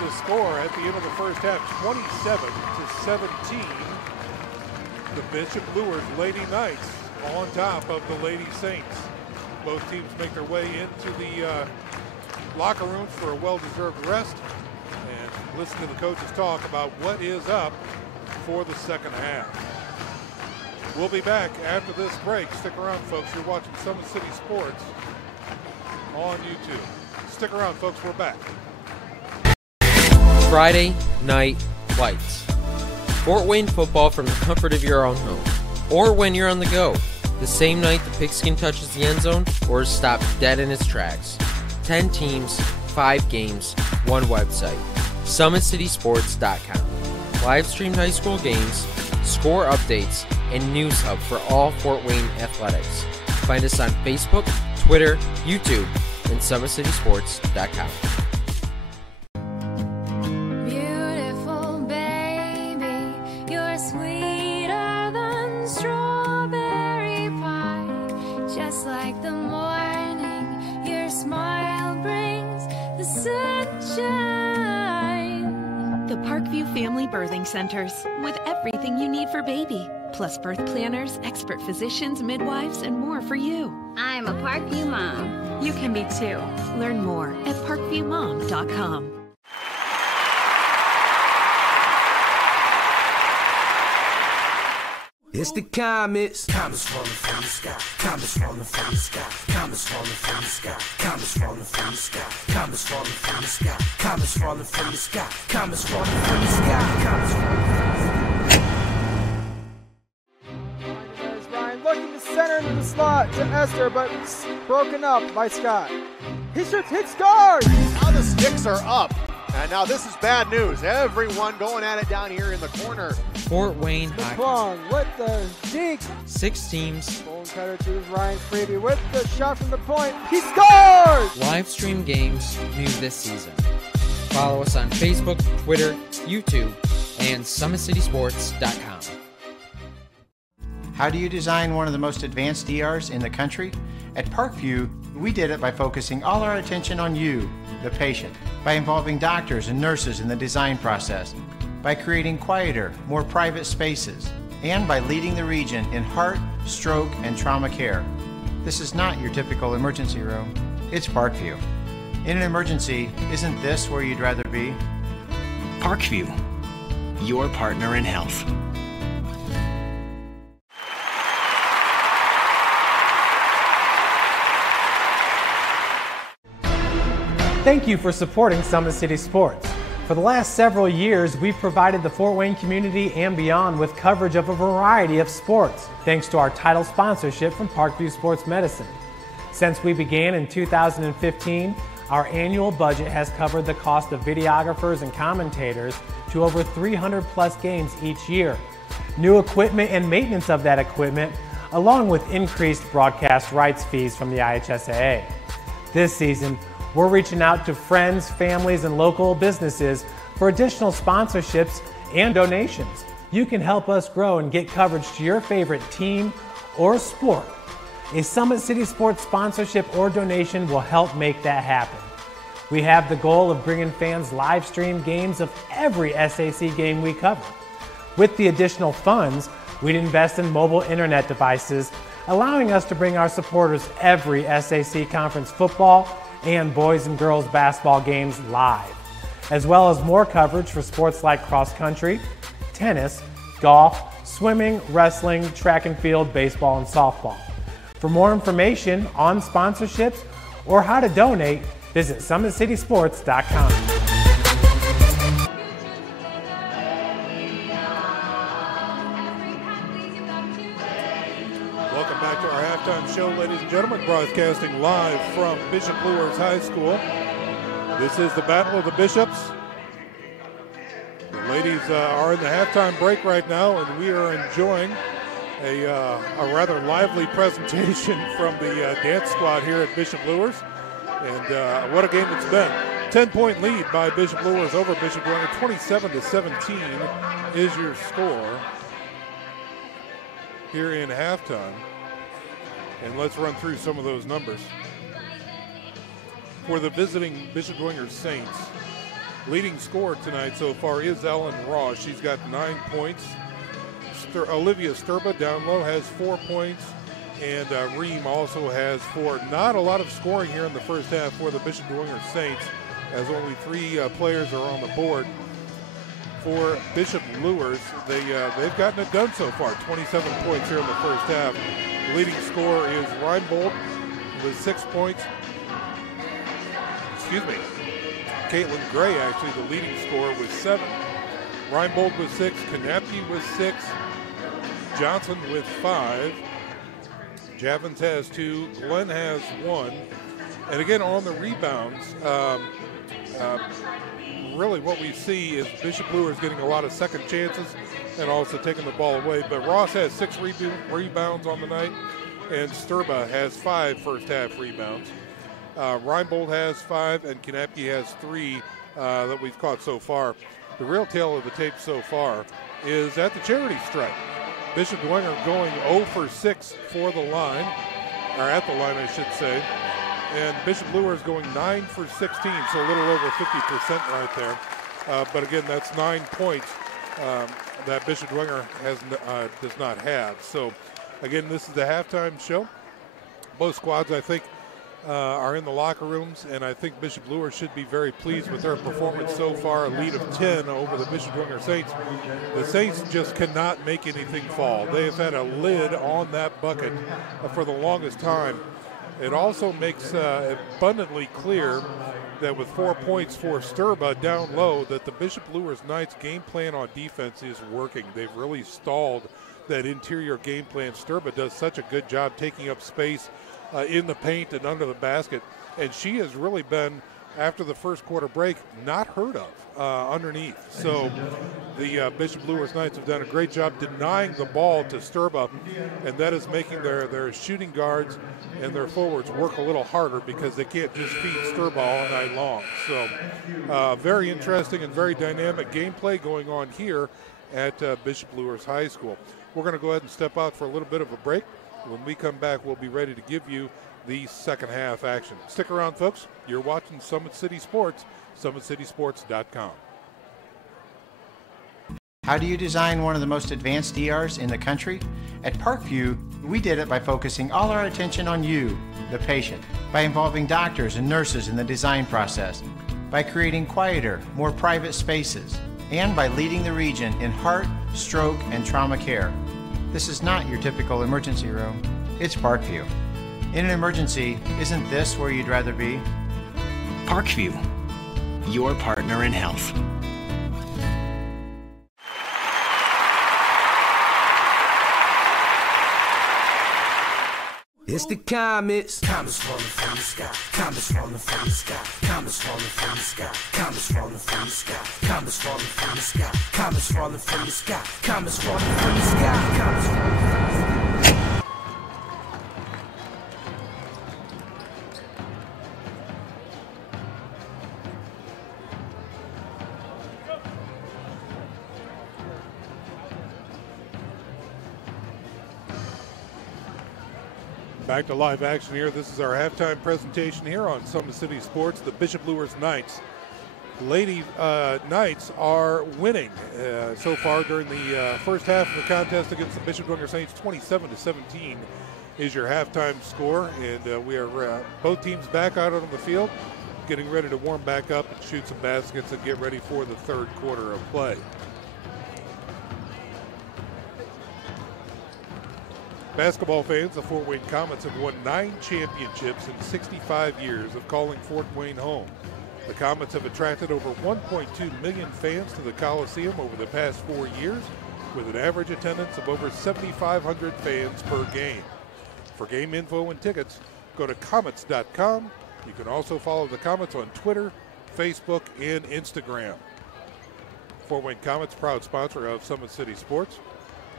The score at the end of the first half, 27-17. The Bishop Luers Lady Knights on top of the Lady Saints. Both teams make their way into the locker rooms for a well-deserved rest and listen to the coaches talk about what is up for the second half. We'll be back after this break. Stick around, folks. You're watching Summit City Sports on YouTube. Stick around, folks. We're back. Friday Night Lights. Fort Wayne football from the comfort of your own home. Or when you're on the go. The same night the pigskin touches the end zone or is stopped dead in its tracks. 10 teams, 5 games, 1 website. SummitCitySports.com. Live streamed high school games, score updates, and news hub for all Fort Wayne athletics. Find us on Facebook, Twitter, YouTube, and SummitCitySports.com. Beautiful baby, you're sweeter than strawberry pie. Just like the morning, your smile brings the sunshine. The Parkview Family Birthing Centers, with everything you need for baby, plus birth planners, expert physicians, midwives, and more for you. I'm a Parkview mom. You can be too. Learn more at parkviewmom.com. It's the comets. Comets falling from the sky. Comets falling from the sky. Comets falling from the sky. Comets falling from the sky. Comets falling from the sky. Comets falling from the sky. Comets falling from the sky. Comets falling from There's Ryan looking to center into the slot to Esther, but broken up by Scott. He shoots, hits guard! Now the sticks are up. And now this is bad news. Everyone going at it down here in the corner. Fort Wayne Hockey. McClung with the deke. 6 teams. Bone cutter to Ryan Freeby with the shot from the point. He scores! Live stream games new this season. Follow us on Facebook, Twitter, YouTube, and SummitCitySports.com. How do you design one of the most advanced ERs in the country? At Parkview, we did it by focusing all our attention on you, the patient, by involving doctors and nurses in the design process, by creating quieter, more private spaces, and by leading the region in heart, stroke, and trauma care. This is not your typical emergency room. It's Parkview. In an emergency, isn't this where you'd rather be? Parkview, your partner in health. Thank you for supporting Summit City Sports. For the last several years, we've provided the Fort Wayne community and beyond with coverage of a variety of sports, thanks to our title sponsorship from Parkview Sports Medicine. Since we began in 2015, our annual budget has covered the cost of videographers and commentators to over 300 plus games each year. New equipment and maintenance of that equipment, along with increased broadcast rights fees from the IHSAA. This season, we're reaching out to friends, families, and local businesses for additional sponsorships and donations. You can help us grow and get coverage to your favorite team or sport. A Summit City Sports sponsorship or donation will help make that happen. We have the goal of bringing fans live stream games of every SAC game we cover. With the additional funds, we'd invest in mobile internet devices, allowing us to bring our supporters every SAC conference football and boys and girls basketball games live, as well as more coverage for sports like cross country, tennis, golf, swimming, wrestling, track and field, baseball, and softball. For more information on sponsorships or how to donate, visit SummitCitySports.com. Welcome back to our halftime show, ladies and gentlemen, broadcasting live from Bishop Luers High School. This is the Battle of the Bishops. The ladies are in the halftime break right now, and we are enjoying a rather lively presentation from the dance squad here at Bishop Luers. And what a game it's been. 10-point lead by Bishop Luers over Bishop Dwenger. 27-17 is your score here in halftime. And let's run through some of those numbers. For the visiting Bishop Dwenger Saints, leading scorer tonight so far is Ellen Ross. She's got 9 points. Olivia Sturba down low has 4 points. And Ream also has 4. Not a lot of scoring here in the first half for the Bishop Dwenger Saints, as only 3 players are on the board. For Bishop Luers, they've gotten it done so far. 27 points here in the first half. The leading scorer is Reinbold with 6 points. Excuse me. Caitlin Gray, actually, the leading scorer with 7. Reinbold with 6. Kanapke with 6. Johnson with 5. Javins has 2. Glenn has 1. And again, on the rebounds, really what we see is Bishop Luers getting a lot of second chances and also taking the ball away. But Ross has 6 rebounds on the night, and Sturba has 5 first half rebounds. Reinbold has 5, and Kanapke has 3 that we've caught so far. The real tale of the tape so far is at the charity stripe. Bishop Dwenger going 0 for 6 for the line, or at the line, I should say. And Bishop Luers going 9 for 16, so a little over 50% right there. But again, that's 9 points that Bishop Dwenger does not have. So again, this is the halftime show. Both squads, I think, are in the locker rooms, and I think Bishop Luers should be very pleased with their performance so far, a lead of 10 over the Bishop Dwenger Saints. The Saints just cannot make anything fall. They have had a lid on that bucket for the longest time. It also makes abundantly clear that with 4 points for Sturba down low, that the Bishop Luers Knights game plan on defense is working. They've really stalled that interior game plan. Sturba does such a good job taking up space in the paint and under the basket, and she has really been, after the first quarter break, not heard of underneath. So the Bishop Luers Knights have done a great job denying the ball to Sturba, and that is making their shooting guards and their forwards work a little harder because they can't just feed Sturba all night long. So very interesting and very dynamic gameplay going on here at Bishop Luers High School. We're going to go ahead and step out for a little bit of a break. When we come back, we'll be ready to give you the second half action. Stick around, folks. You're watching Summit City Sports, SummitCitySports.com. How do you design one of the most advanced ERs in the country? At Parkview, we did it by focusing all our attention on you, the patient, by involving doctors and nurses in the design process, by creating quieter, more private spaces, and by leading the region in heart, stroke, and trauma care. This is not your typical emergency room. It's Parkview. In an emergency, isn't this where you'd rather be? Parkview, your partner in health. It's the comets. Comets falling from the sky. Comets falling from the sky. Comets falling from the sky. Comets falling from the sky. Comets falling from the sky. Comets falling from the sky. Comets falling from the sky. Comets falling from the sky. Back to live action here. This is our halftime presentation here on Summit City Sports. The Bishop Luers Knights. Lady Knights are winning so far during the first half of the contest against the Bishop Dwenger Saints. 27-17 is your halftime score, and we are both teams back out on the field, getting ready to warm back up and shoot some baskets and get ready for the third quarter of play. Basketball fans, the Fort Wayne Komets have won 9 championships in 65 years of calling Fort Wayne home. The Komets have attracted over 1.2 million fans to the Coliseum over the past 4 years, with an average attendance of over 7,500 fans per game. For game info and tickets, go to Komets.com. You can also follow the Komets on Twitter, Facebook, and Instagram. Fort Wayne Komets, proud sponsor of Summit City Sports.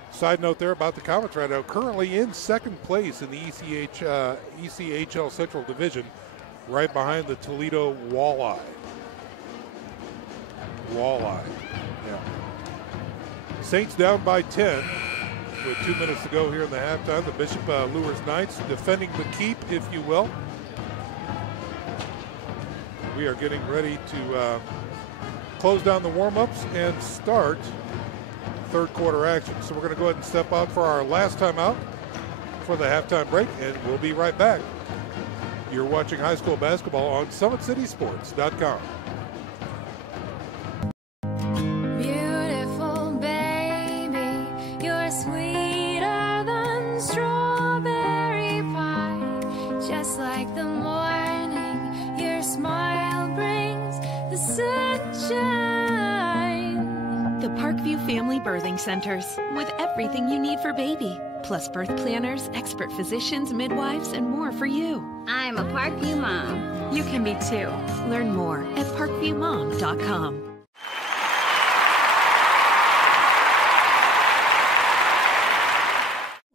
Side note there about the Komets right now, currently in second place in the ECHL Central Division, right behind the Toledo Walleye. Yeah. Saints down by 10 with 2 minutes to go here in the halftime. The Bishop Luers Knights defending the keep, if you will. We are getting ready to close down the warm-ups and start third quarter action. So we're going to go ahead and step out for our last time out for the halftime break, and we'll be right back. You're watching high school basketball on SummitCitySports.com. Beautiful baby, you're sweeter than strawberry pie. Just like the morning, your smile brings the sunshine. The Parkview Family Birthing Centers, with everything you need for baby, plus birth planners, expert physicians, midwives, and more for you. I'm a Parkview mom. You can be too. Learn more at parkviewmom.com.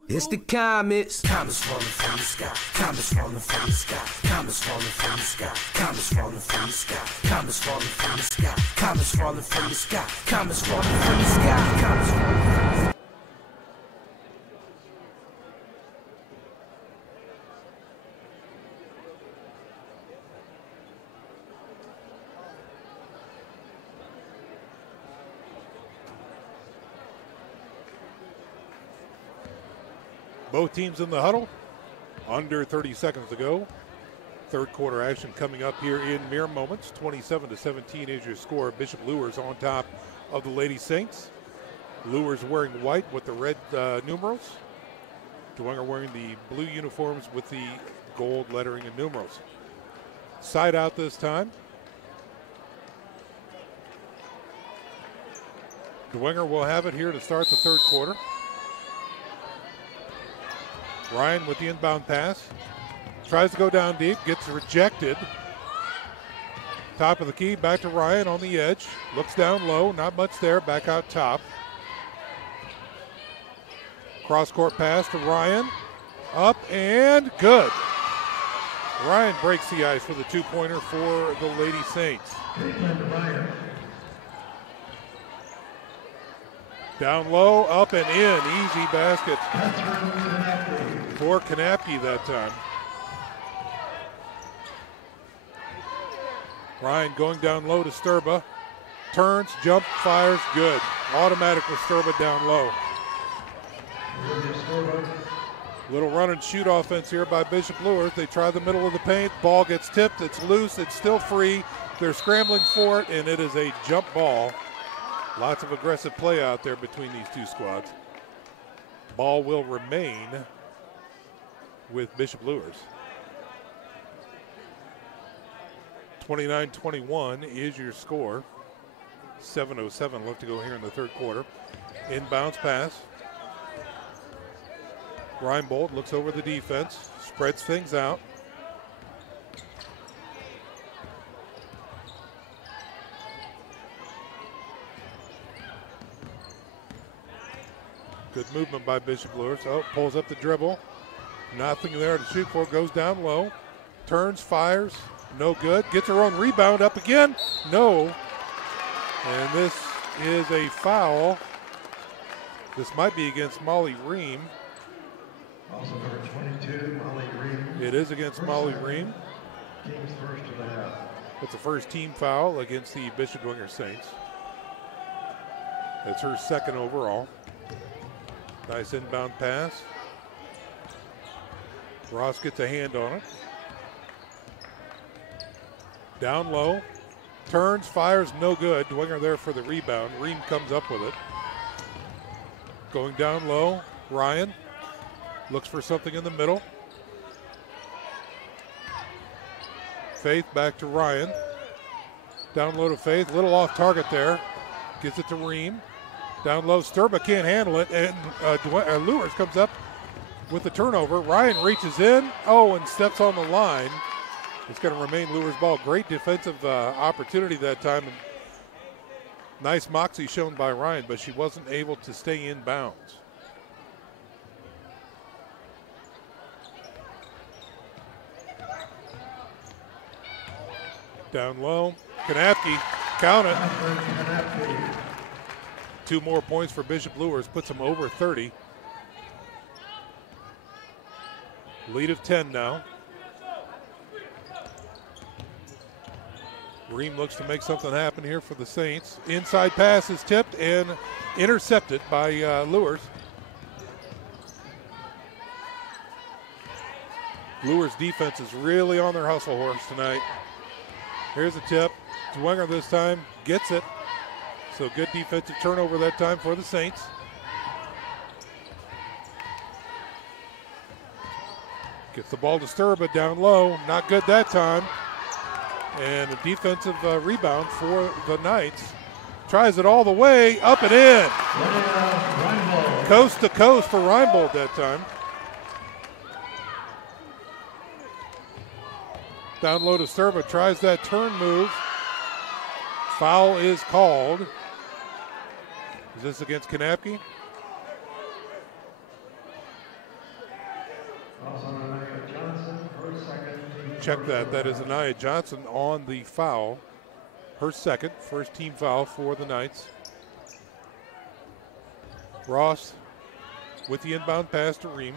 It's the comets. Comets falling from the sky. Comets falling from the sky. Comets falling from the sky. Comets falling from the sky. Comets falling from the sky. Comets falling from the sky. Comets falling from the sky. Comets falling from the sky. Both teams in the huddle. Under 30 seconds to go. Third quarter action coming up here in mere moments. 27-17 is your score. Bishop Luers on top of the Lady Saints. Luers wearing white with the red numerals. Dwenger wearing the blue uniforms with the gold lettering and numerals. Side out this time. Dwenger will have it here to start the third quarter. Ryan with the inbound pass. Tries to go down deep, gets rejected. Top of the key, back to Ryan on the edge. Looks down low, not much there, back out top. Cross-court pass to Ryan. Up and good. Ryan breaks the ice with a two-pointer for the Lady Saints. Down low, up and in, easy basket for Kanapke that time. Ryan going down low to Sturba. Turns, jump, fires, good. Automatic with Sturba down low. Little run and shoot offense here by Bishop Luers. They try the middle of the paint. Ball gets tipped. It's loose. It's still free. They're scrambling for it, and it is a jump ball. Lots of aggressive play out there between these two squads. Ball will remain with Bishop Luers. 29-21 is your score. 7:07 left to go here in the third quarter. Inbounds pass. Ryan Bolt looks over the defense, spreads things out. Good movement by Bishop Luers. Oh, pulls up the dribble. Nothing there to shoot for. Goes down low. Turns, fires. No good. Gets her own rebound up again. No. And this is a foul. This might be against Molly Ream. Also number 22, Molly Ream. It is against Molly Ream. Team's first of the half. It's the first team foul against the Bishop Dwenger Saints. That's her second overall. Nice inbound pass. Ross gets a hand on it. Down low. Turns, fires, no good. Dwenger there for the rebound. Ream comes up with it. Going down low, Ryan looks for something in the middle. Faith back to Ryan. Down low to Faith, little off target there. Gives it to Ream. Down low, Sturba can't handle it, and Luers comes up with the turnover. Ryan reaches in, and steps on the line. It's going to remain Luers' ball. Great defensive opportunity that time. Nice moxie shown by Ryan, but she wasn't able to stay in bounds. Down low, Kanapke, count it. 2 more points for Bishop Luers, puts them over 30. Lead of 10 now. Ream looks to make something happen here for the Saints. Inside pass is tipped and intercepted by Luers. Luers defense is really on their hustle horse tonight. Here's a tip. Dwenger this time gets it. So good defensive turnover that time for the Saints. Gets the ball to Sturba down low. Not good that time. And a defensive rebound for the Knights. Tries it all the way, up and in. Coast to coast for Reinbold that time. Down low to Sturba, tries that turn move. Foul is called. Is this against Kanapke? Check that. That is Anaya Johnson on the foul. Her second, first team foul for the Knights. Ross with the inbound pass to Ream.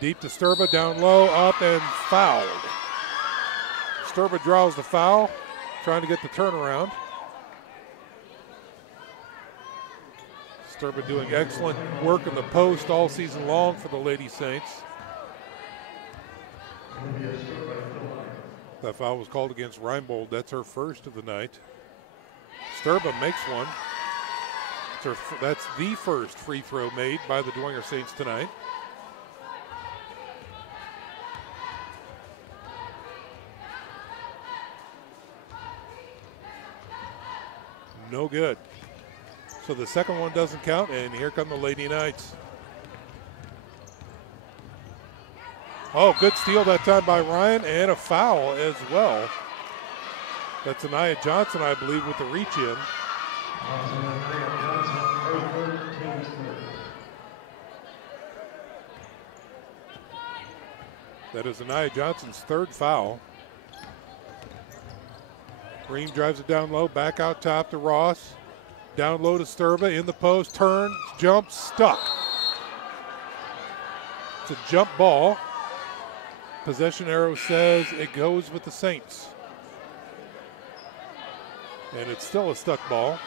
Deep to Sturba, down low, up and fouled. Sturba draws the foul, trying to get the turnaround. Sturba doing excellent work in the post all season long for the Lady Saints. That foul was called against Reinbold. That's her first of the night. Sturba makes one. That's the first free throw made by the Dwenger Saints tonight. No good. So the second one doesn't count, and here come the Lady Knights. Oh, good steal that time by Ryan, and a foul as well. That's Anaya Johnson, I believe, with the reach in. That is Anaya Johnson's third foul. Ream drives it down low, back out top to Ross. Down low to Sturba, in the post, turn, jump, stuck. It's a jump ball. Possession arrow says it goes with the Saints. And it's still a stuck ball.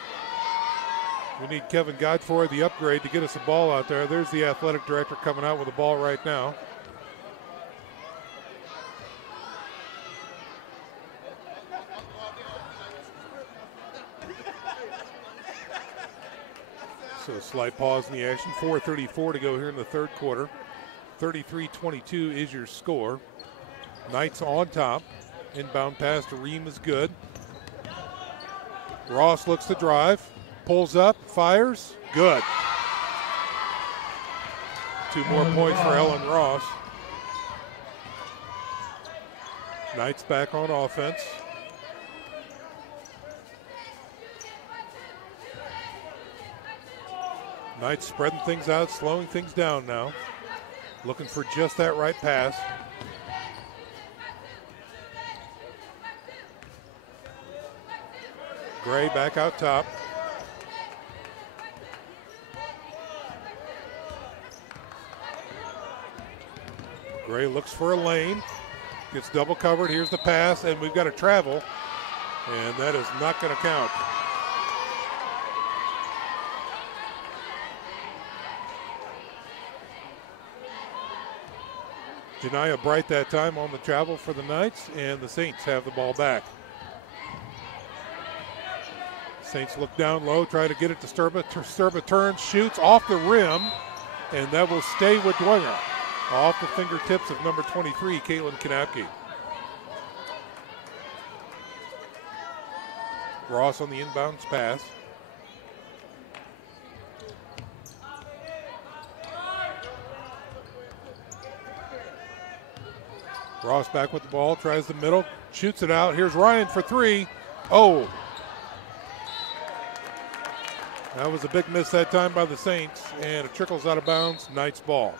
We need Kevin Godfrey, the upgrade, to get us a ball out there. There's the athletic director coming out with a ball right now. So a slight pause in the action. 4:34 to go here in the third quarter. 33-22 is your score. Knights on top. Inbound pass to Ream is good. Ross looks to drive. Pulls up, fires. Good. 2 more points for Ellen Ross. Knights back on offense. Knights spreading things out, slowing things down now. Looking for just that right pass. Gray back out top. Gray looks for a lane. Gets double covered. Here's the pass, and we've got to travel. And that is not going to count. Janiyah Bright that time on the travel for the Knights, and the Saints have the ball back. Saints look down low, try to get it to Sturba. Sturba turns, shoots off the rim, and that will stay with Dwenger. Off the fingertips of number 23, Caitlin Kanapke. Ross on the inbounds pass. Ross back with the ball, tries the middle, shoots it out. Here's Ryan for 3. Oh. That was a big miss that time by the Saints, and it trickles out of bounds. Knights ball.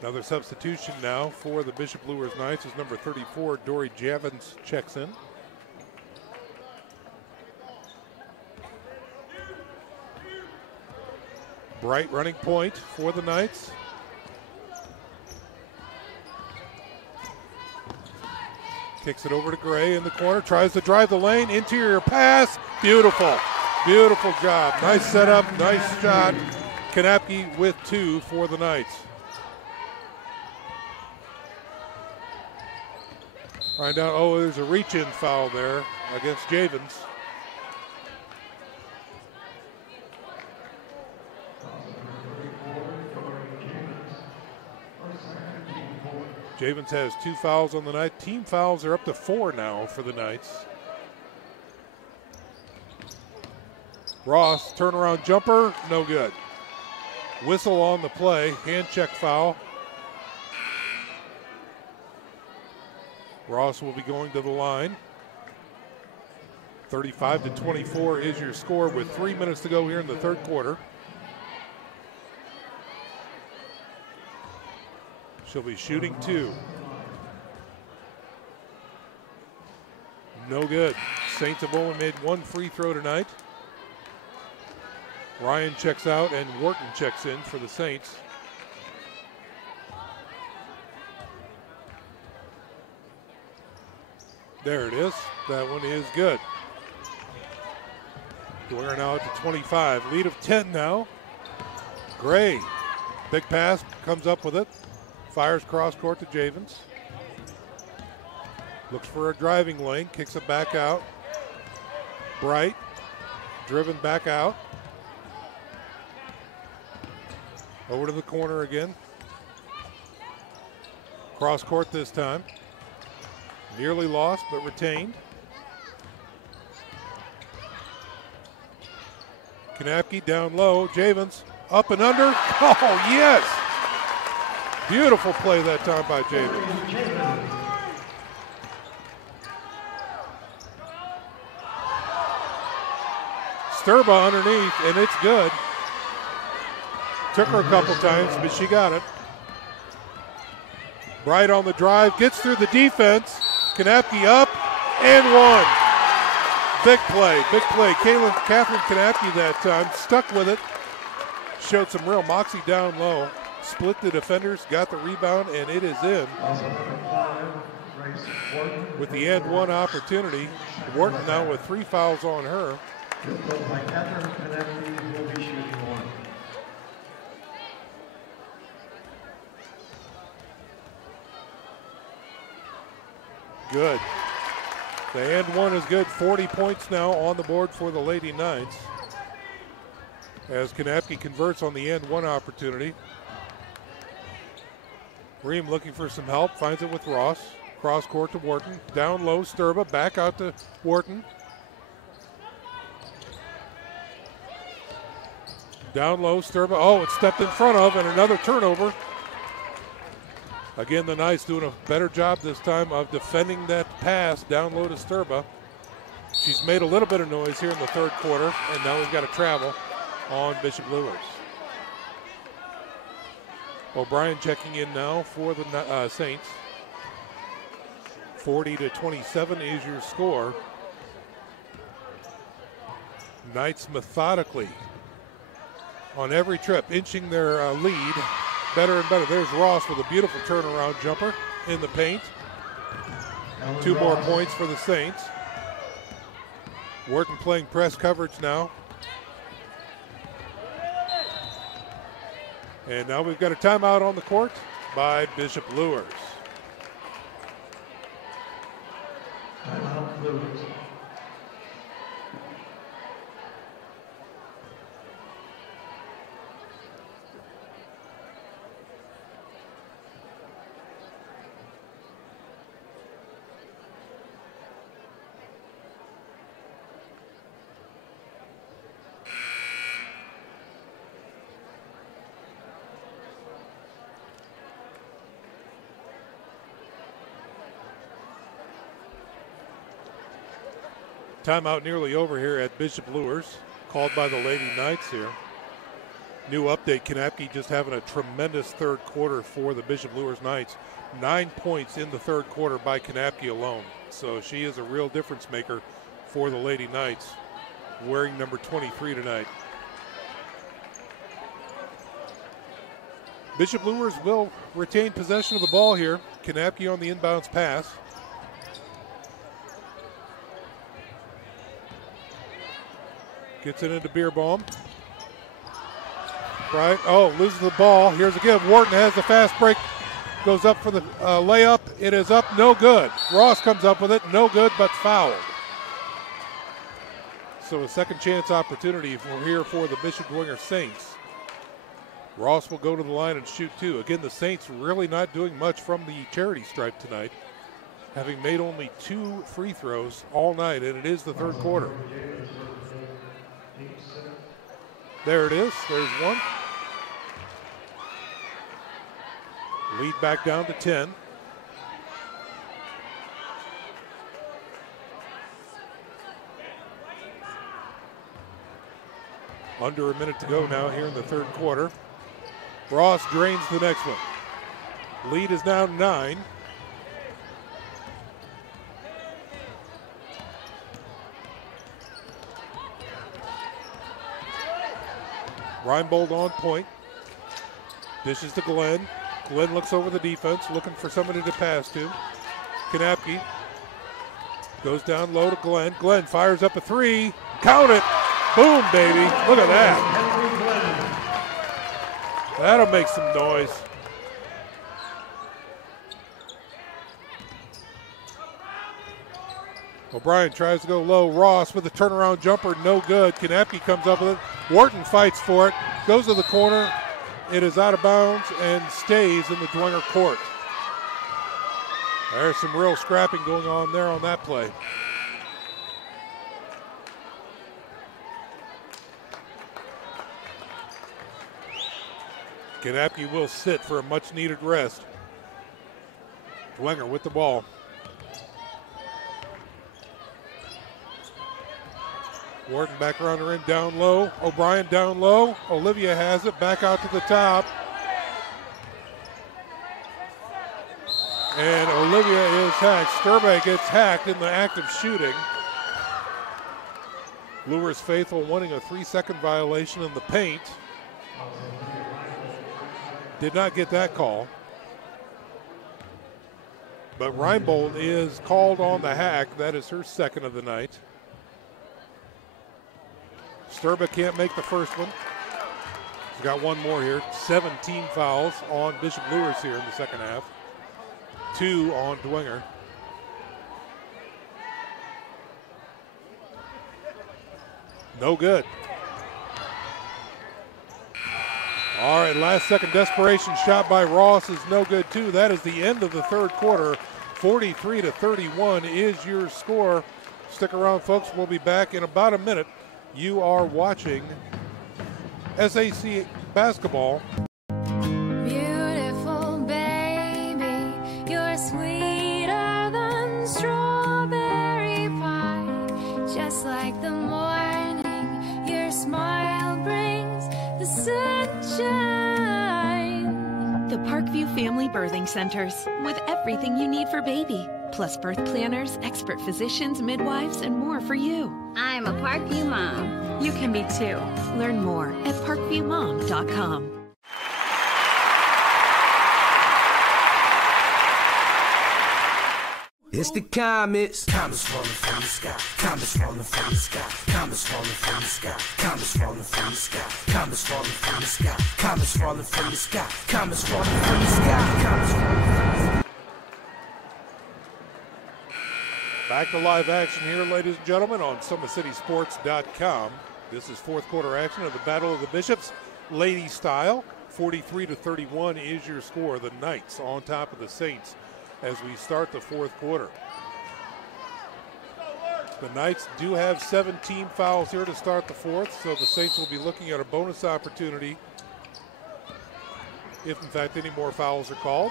Another substitution now for the Bishop Luers Knights is number 34, Dory Javins checks in. Bright running point for the Knights. Kicks it over to Gray in the corner, tries to drive the lane, interior pass, beautiful. Beautiful job, nice setup, nice shot. Kanapke with 2 for the Knights. Find out, there's a reach-in foul there against Javens. Javens has 2 fouls on the night. Team fouls are up to 4 now for the Knights. Ross, turnaround jumper, no good. Whistle on the play, hand check foul. Ross will be going to the line. 35-24 is your score with 3 minutes to go here in the third quarter. She'll be shooting 2. No good. Saints have only made 1 free throw tonight. Ryan checks out and Wharton checks in for the Saints. There it is. That one is good. We're now at 25. Lead of 10 now. Gray. Big pass, comes up with it. Fires cross court to Javens. Looks for a driving lane, kicks it back out. Bright, driven back out. Over to the corner again. Cross court this time. Nearly lost, but retained. Kanapke down low. Javens up and under. Oh, yes! Beautiful play that time by Javens. Sturba underneath, and it's good. Took her a couple times, but she got it. Bright on the drive, gets through the defense. Kanapke up and 1. Big play, big play. Catherine Kanapke that time, stuck with it. Showed some real moxie down low. Split the defenders, got the rebound, and it is in. With the and 1 opportunity, Wharton now with 3 fouls on her. Good. The and 1 is good. 40 points now on the board for the Lady Knights. As Kanapke converts on the and 1 opportunity. Ream looking for some help, finds it with Ross. Cross court to Wharton. Down low, Sturba, back out to Wharton. Down low, Sturba. Oh, it's stepped in front of, and another turnover. Again, the Knights doing a better job this time of defending that pass down low to Sturba. She's made a little bit of noise here in the third quarter, and now we've got to travel on Bishop Luers. O'Brien checking in now for the Saints. 40-27 is your score. Knights methodically on every trip, inching their lead better and better. There's Ross with a beautiful turnaround jumper in the paint. 2 more points for the Saints. Wharton playing press coverage now. And now we've got a timeout on the court by Bishop Luers. Timeout, Luers. Timeout nearly over here at Bishop Luers, called by the Lady Knights here. New update, Kanapke just having a tremendous third quarter for the Bishop Luers Knights. 9 points in the third quarter by Kanapke alone. So she is a real difference maker for the Lady Knights, wearing number 23 tonight. Bishop Luers will retain possession of the ball here. Kanapke on the inbounds pass. Gets it into Beerbaum. Right. Oh, loses the ball. Here's a give. Wharton has the fast break. Goes up for the layup. It is up. No good. Ross comes up with it. No good, but fouled. So a second chance opportunity here for the Bishop Dwenger Saints. Ross will go to the line and shoot two. Again, the Saints really not doing much from the charity stripe tonight, having made only 2 free throws all night, and it is the third quarter. There it is. There's one. Lead back down to 10. Under a minute to go now here in the third quarter. Ross drains the next one. Lead is now 9. Reinbold on point. Dishes to Glenn. Glenn looks over the defense, looking for somebody to pass to. Kanapke goes down low to Glenn. Glenn fires up a 3. Count it. Boom, baby. Look at that. That'll make some noise. O'Brien tries to go low. Ross with a turnaround jumper. No good. Kanapke comes up with it. Wharton fights for it. Goes to the corner. It is out of bounds and stays in the Dwenger court. There's some real scrapping going on there on that play. Kanapke will sit for a much-needed rest. Dwenger with the ball. Wharton back around the rim, down low. O'Brien down low. Olivia has it, back out to the top. And Olivia is hacked. Sturbe gets hacked in the act of shooting. Luers faithful wanting a 3-second violation in the paint. Did not get that call. But Reinbold is called on the hack. That is her second of the night. Sturba can't make the first one. She's got one more here. 17 fouls on Bishop Luers here in the second half. 2 on Dwenger. No good. All right, last second desperation shot by Ross is no good too. That is the end of the third quarter. 43-31 is your score. Stick around, folks. We'll be back in about a minute. You are watching SAC basketball. Beautiful baby, you're sweeter than strawberry pie. Just like the morning, your smile brings the sunshine. The Parkview Family Birthing Centers, with everything you need for baby, plus birth planners, expert physicians, midwives, and more for you. I'm a Parkview mom. You can be too. Learn more at parkviewmom.com. It's the comets. Comets falling from the sky. Comets falling from the sky. Comets falling from the sky. Comets falling from the sky. Comets falling from the sky. Comets falling from the sky. Comets falling from the sky. Comets falling from the sky. Back to live action here, ladies and gentlemen, on SummitCitySports.com. This is fourth quarter action of the Battle of the Bishops, lady style. 43-31 is your score. The Knights on top of the Saints as we start the fourth quarter. The Knights do have 17 fouls here to start the fourth, so the Saints will be looking at a bonus opportunity if, in fact, any more fouls are called.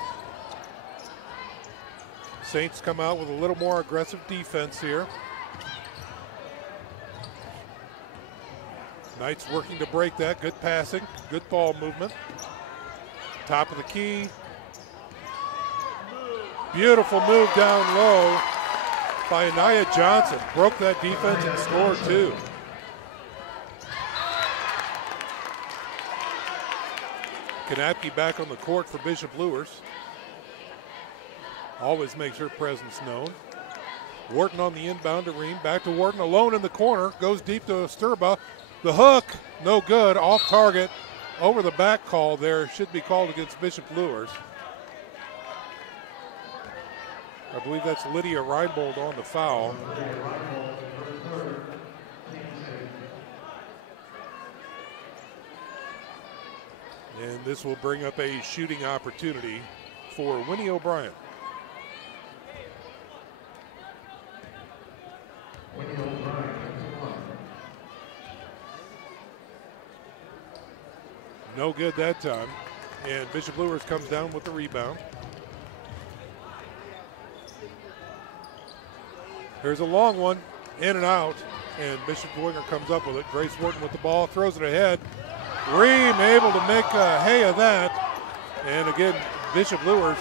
Saints come out with a little more aggressive defense here. Knights working to break that. Good passing, good ball movement. Top of the key. Beautiful move down low by Anaya Johnson. Broke that defense and scored two. Kanapke back on the court for Bishop Luers. Always makes her presence known. Wharton on the inbound to Ream. Back to Wharton, alone in the corner. Goes deep to Sturba. The hook, no good, off target. over the back call there should be called against Bishop Luers. I believe that's Lydia Reinbold on the foul. And this will bring up a shooting opportunity for Winnie O'Brien. No good that time. And Bishop Luers comes down with the rebound. Here's a long one, in and out, and Bishop Dwenger comes up with it. Grace Wharton with the ball, throws it ahead. Ream able to make hay of that. And again, Bishop Luers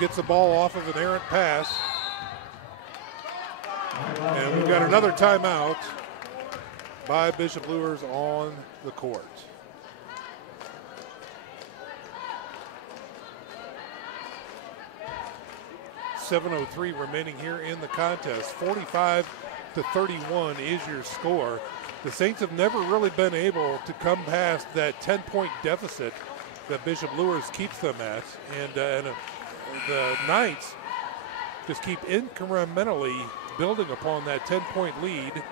gets the ball off of an errant pass. And we've got another timeout by Bishop Luers on the court. 7:03 remaining here in the contest. 45-31 is your score. The Saints have never really been able to come past that 10-point deficit that Bishop Luers keeps them at. And the Knights just keep incrementally building upon that 10-point lead.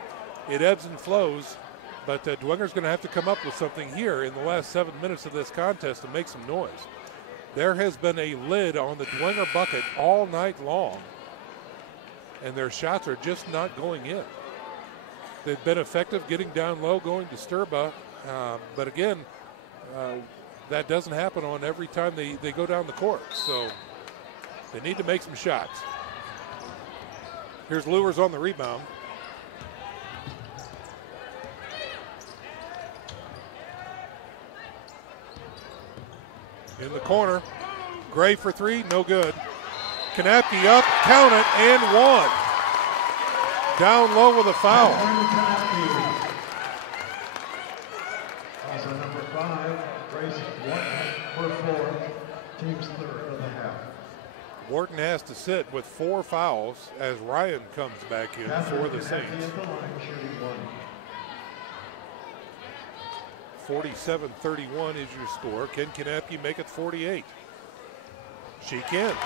It ebbs and flows, but Dwenger's going to have to come up with something here in the last 7 minutes of this contest to make some noise. There has been a lid on the Dwenger bucket all night long, and their shots are just not going in. They've been effective getting down low, going to Sturba, but again, that doesn't happen on every time they go down the court, so they need to make some shots. Here's Luers on the rebound. In the corner, Gray for three, no good. Kanapke up, count it, and one. Down low with a foul. Also number 5, Grace Wharton for 4, team's third of the half. Wharton has to sit with 4 fouls as Ryan comes back in for the Saints. 47-31 is your score. Can Kanapke make it 48? She can.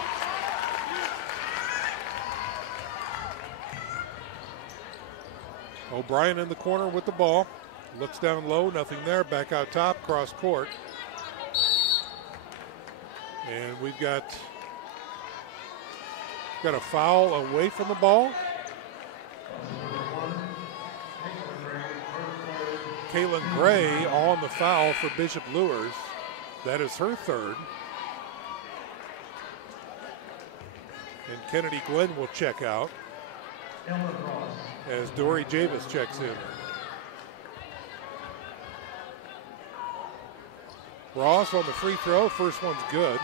O'Brien in the corner with the ball. Looks down low, nothing there. Back out top, cross court. And we've got a foul away from the ball. Kaylin Gray on the foul for Bishop Luers. That is her third. And Kennedy Glenn will check out as Dory Javis checks in. Ross on the free throw. First one's good.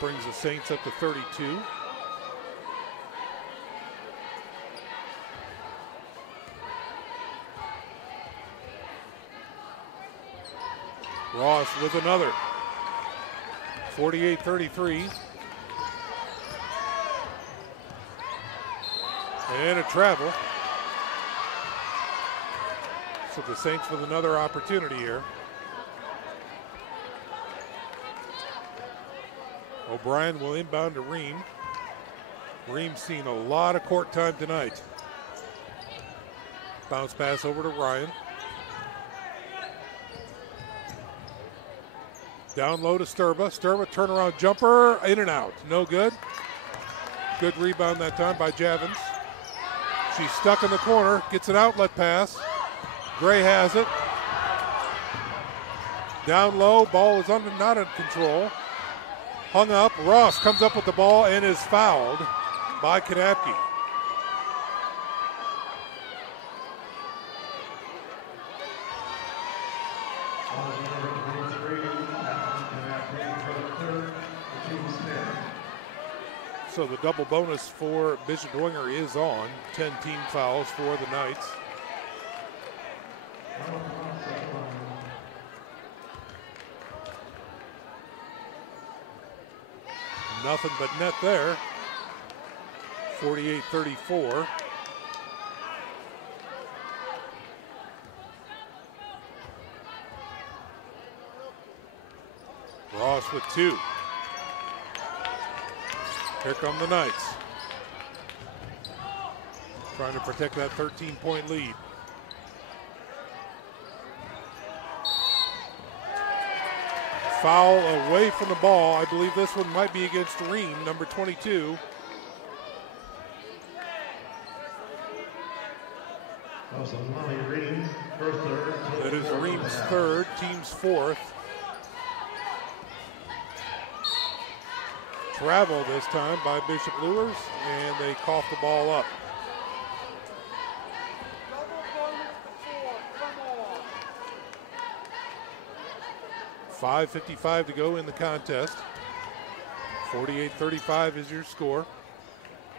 Brings the Saints up to 32. Ross with another. 48-33. And a travel. So the Saints with another opportunity here. O'Brien will inbound to Ream. Ream's seen a lot of court time tonight. Bounce pass over to Ryan. Down low to Sturba. Sturba turnaround jumper, in and out. No good. Good rebound that time by Javins. She's stuck in the corner, gets an outlet pass. Gray has it. Down low, ball is not in control. Hung up, Ross comes up with the ball and is fouled by Kanapke. So the double bonus for Bishop Dwenger is on. 10 team fouls for the Knights. Nothing but net there. 48-34. Ross with 2. Here come the Knights. Trying to protect that 13-point lead. Foul away from the ball. I believe this one might be against Ream, number 22. That is Ream's 3rd, team's 4th. Travel this time by Bishop Luers, and they cough the ball up. .5:55 to go in the contest. 48-35 is your score.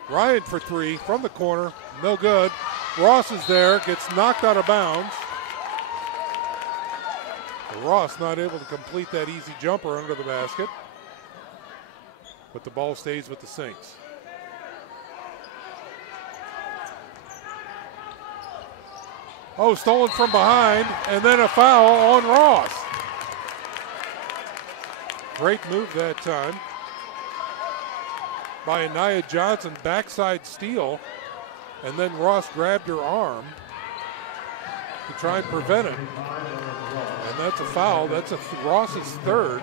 Ryan for 3 from the corner, no good. Ross is there, gets knocked out of bounds. Ross not able to complete that easy jumper under the basket. But the ball stays with the Saints. Oh, stolen from behind, and then a foul on Ross. Great move that time by Anaya Johnson, backside steal, and then Ross grabbed her arm to try and prevent it. And that's a foul. That's Ross's 3rd.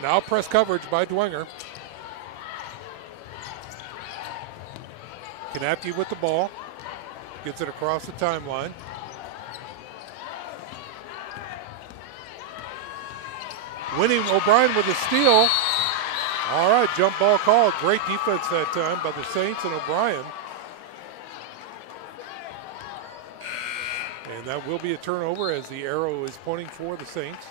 Now press coverage by Dwenger. Kanapke with the ball. Gets it across the timeline. Winning O'Brien with a steal. All right, jump ball called. Great defense that time by the Saints and O'Brien. And that will be a turnover as the arrow is pointing for the Saints.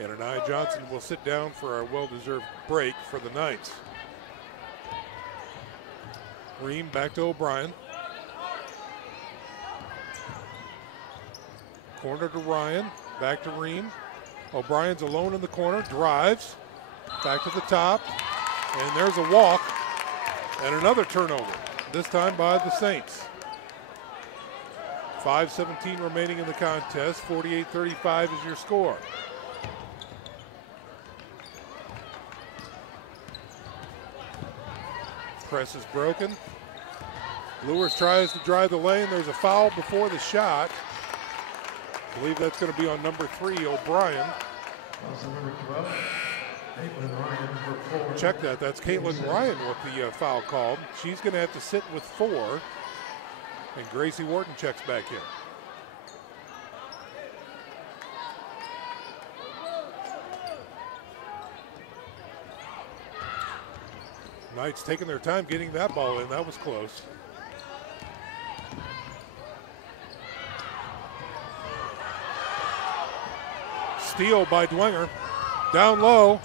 And Anaya Johnson will sit down for a well-deserved break for the Knights. Ream back to O'Brien. Corner to Ryan, back to Ream. O'Brien's alone in the corner, drives, back to the top, and there's a walk and another turnover, this time by the Saints. 5:17 remaining in the contest, 48-35 is your score. Press is broken. Luers tries to drive the lane. There's a foul before the shot. I believe that's going to be on number 3, O'Brien. Check that. That's Caitlin Ryan with the foul called. She's going to have to sit with 4. And Gracie Wharton checks back in. Knights taking their time getting that ball in. That was close. Steal by Dwenger. Down low.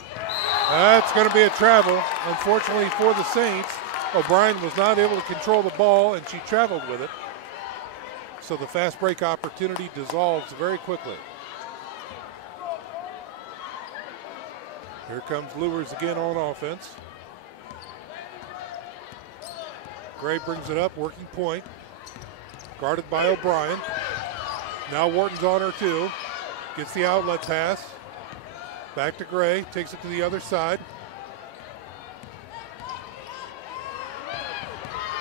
That's going to be a travel. Unfortunately for the Saints, O'Brien was not able to control the ball and she traveled with it. So the fast break opportunity dissolves very quickly. Here comes Luers again on offense. Gray brings it up, working point. Guarded by O'Brien. Now Wharton's on her too. Gets the outlet pass. Back to Gray, takes it to the other side.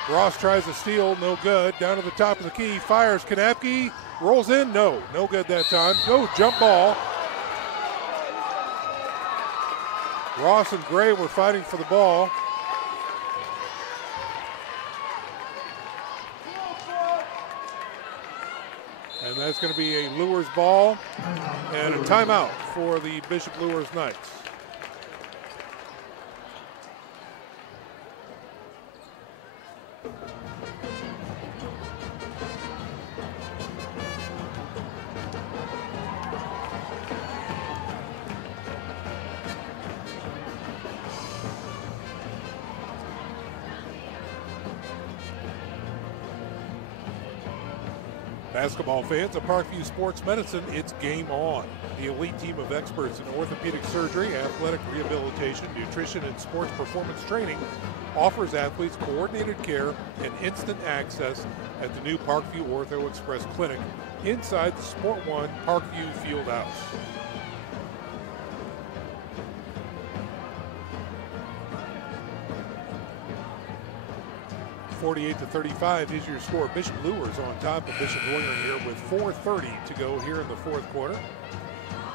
Ross tries to steal, no good. Down to the top of the key, fires. Kanapke rolls in, no good that time. No jump ball. Ross and Gray were fighting for the ball. And that's going to be a Luers ball and a timeout for the Bishop Luers Knights. Basketball fans of Parkview Sports Medicine, it's game on. The elite team of experts in orthopedic surgery, athletic rehabilitation, nutrition, and sports performance training offers athletes coordinated care and instant access at the new Parkview Ortho Express Clinic inside the Sport One Parkview Fieldhouse. (48-35) is your score. Bishop Luers on top of Bishop Dwenger here with 4:30 to go here in the fourth quarter.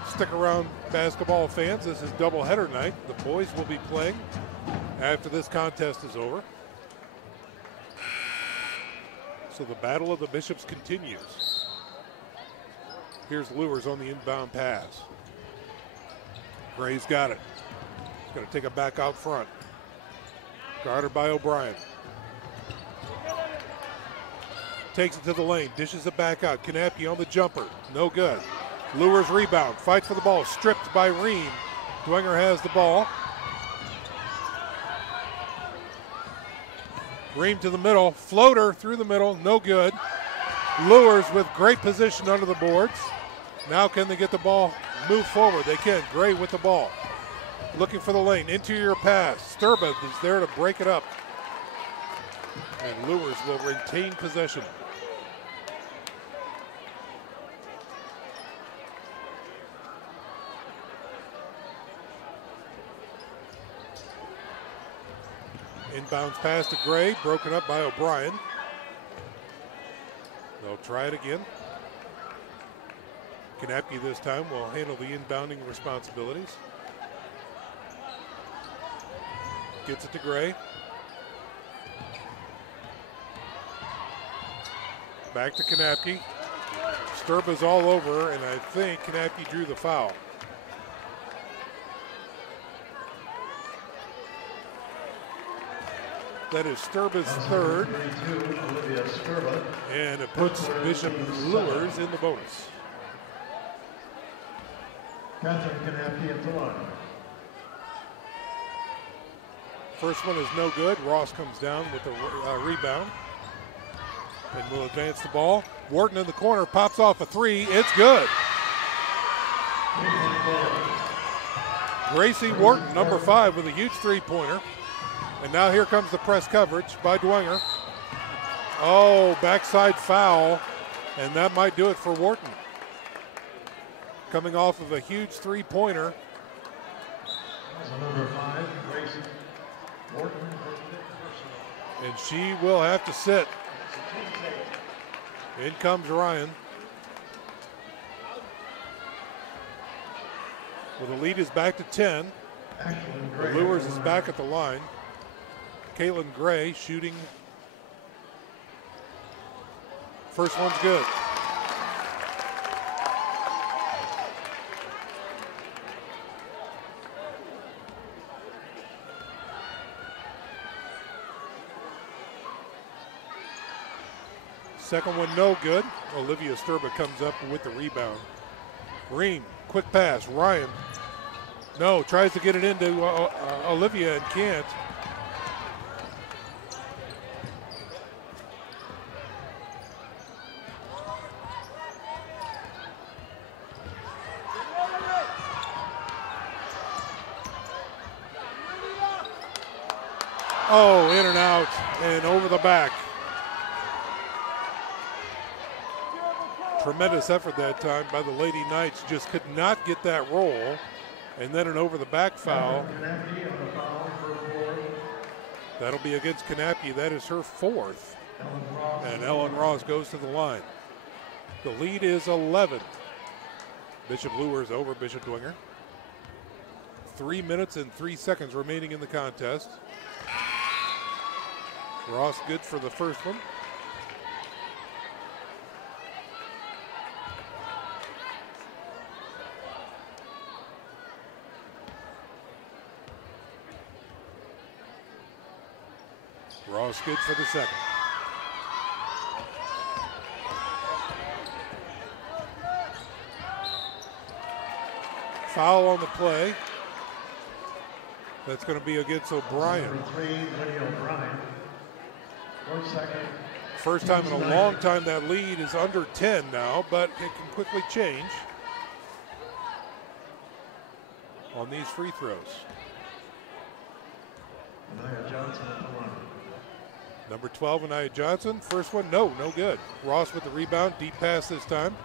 Stick around, basketball fans. This is doubleheader night. The boys will be playing after this contest is over. So the battle of the Bishops continues. Here's Luers on the inbound pass. Gray's got it. He's going to take it back out front. Guarded by O'Brien. Takes it to the lane, dishes it back out. Knappe on the jumper, no good. Luers rebound, fights for the ball, stripped by Ream. Dwenger has the ball. Ream to the middle, floater through the middle, no good. Luers with great position under the boards. Now can they get the ball, move forward? They can. Gray with the ball. Looking for the lane, interior pass. Sturba is there to break it up. And Luers will retain possession. Inbounds pass to Gray, broken up by O'Brien. They'll try it again. Knappe this time will handle the inbounding responsibilities. Gets it to Gray. Back to Knappe. Sturba's all over, and I think Knappe drew the foul. That is Sturba's third. And it puts Bishop Luers in the bonus. Catherine Knappe at the line. First one is no good. Ross comes down with a rebound. And will advance the ball. Wharton in the corner, pops off a three. It's good. Gracie Wharton, number 5, with a huge three-pointer. And now here comes the press coverage by Dwenger. Oh, backside foul. And that might do it for Wharton. Coming off of a huge three-pointer. Number 5, Gracie Wharton. And she will have to sit. In comes Ryan. Well, the lead is back to 10. Luers is back at the line. Caitlin Gray shooting. First one's good. Second one no good. Olivia Sturba comes up with the rebound. Ream, quick pass. Ryan, no, tries to get it into Olivia and can't. Oh, in and out and over the back. Tremendous effort that time by the Lady Knights. Just could not get that roll. And then an over the back foul. That'll be against Knappe. That is her 4th. And Ellen Ross goes to the line. The lead is 11. Bishop Luers over Bishop Dwenger. 3 minutes and 3 seconds remaining in the contest. Ross good for the first one. Ross good for the second. Foul on the play. That's going to be against O'Brien. Number 3, Lydia O'Brien. 1 second, First time in a long time that lead is under 10 now, but it can quickly change on these free throws. Anaya Johnson at the line. Number 12, Anaya Johnson. First one, no good. Ross with the rebound, deep pass this time.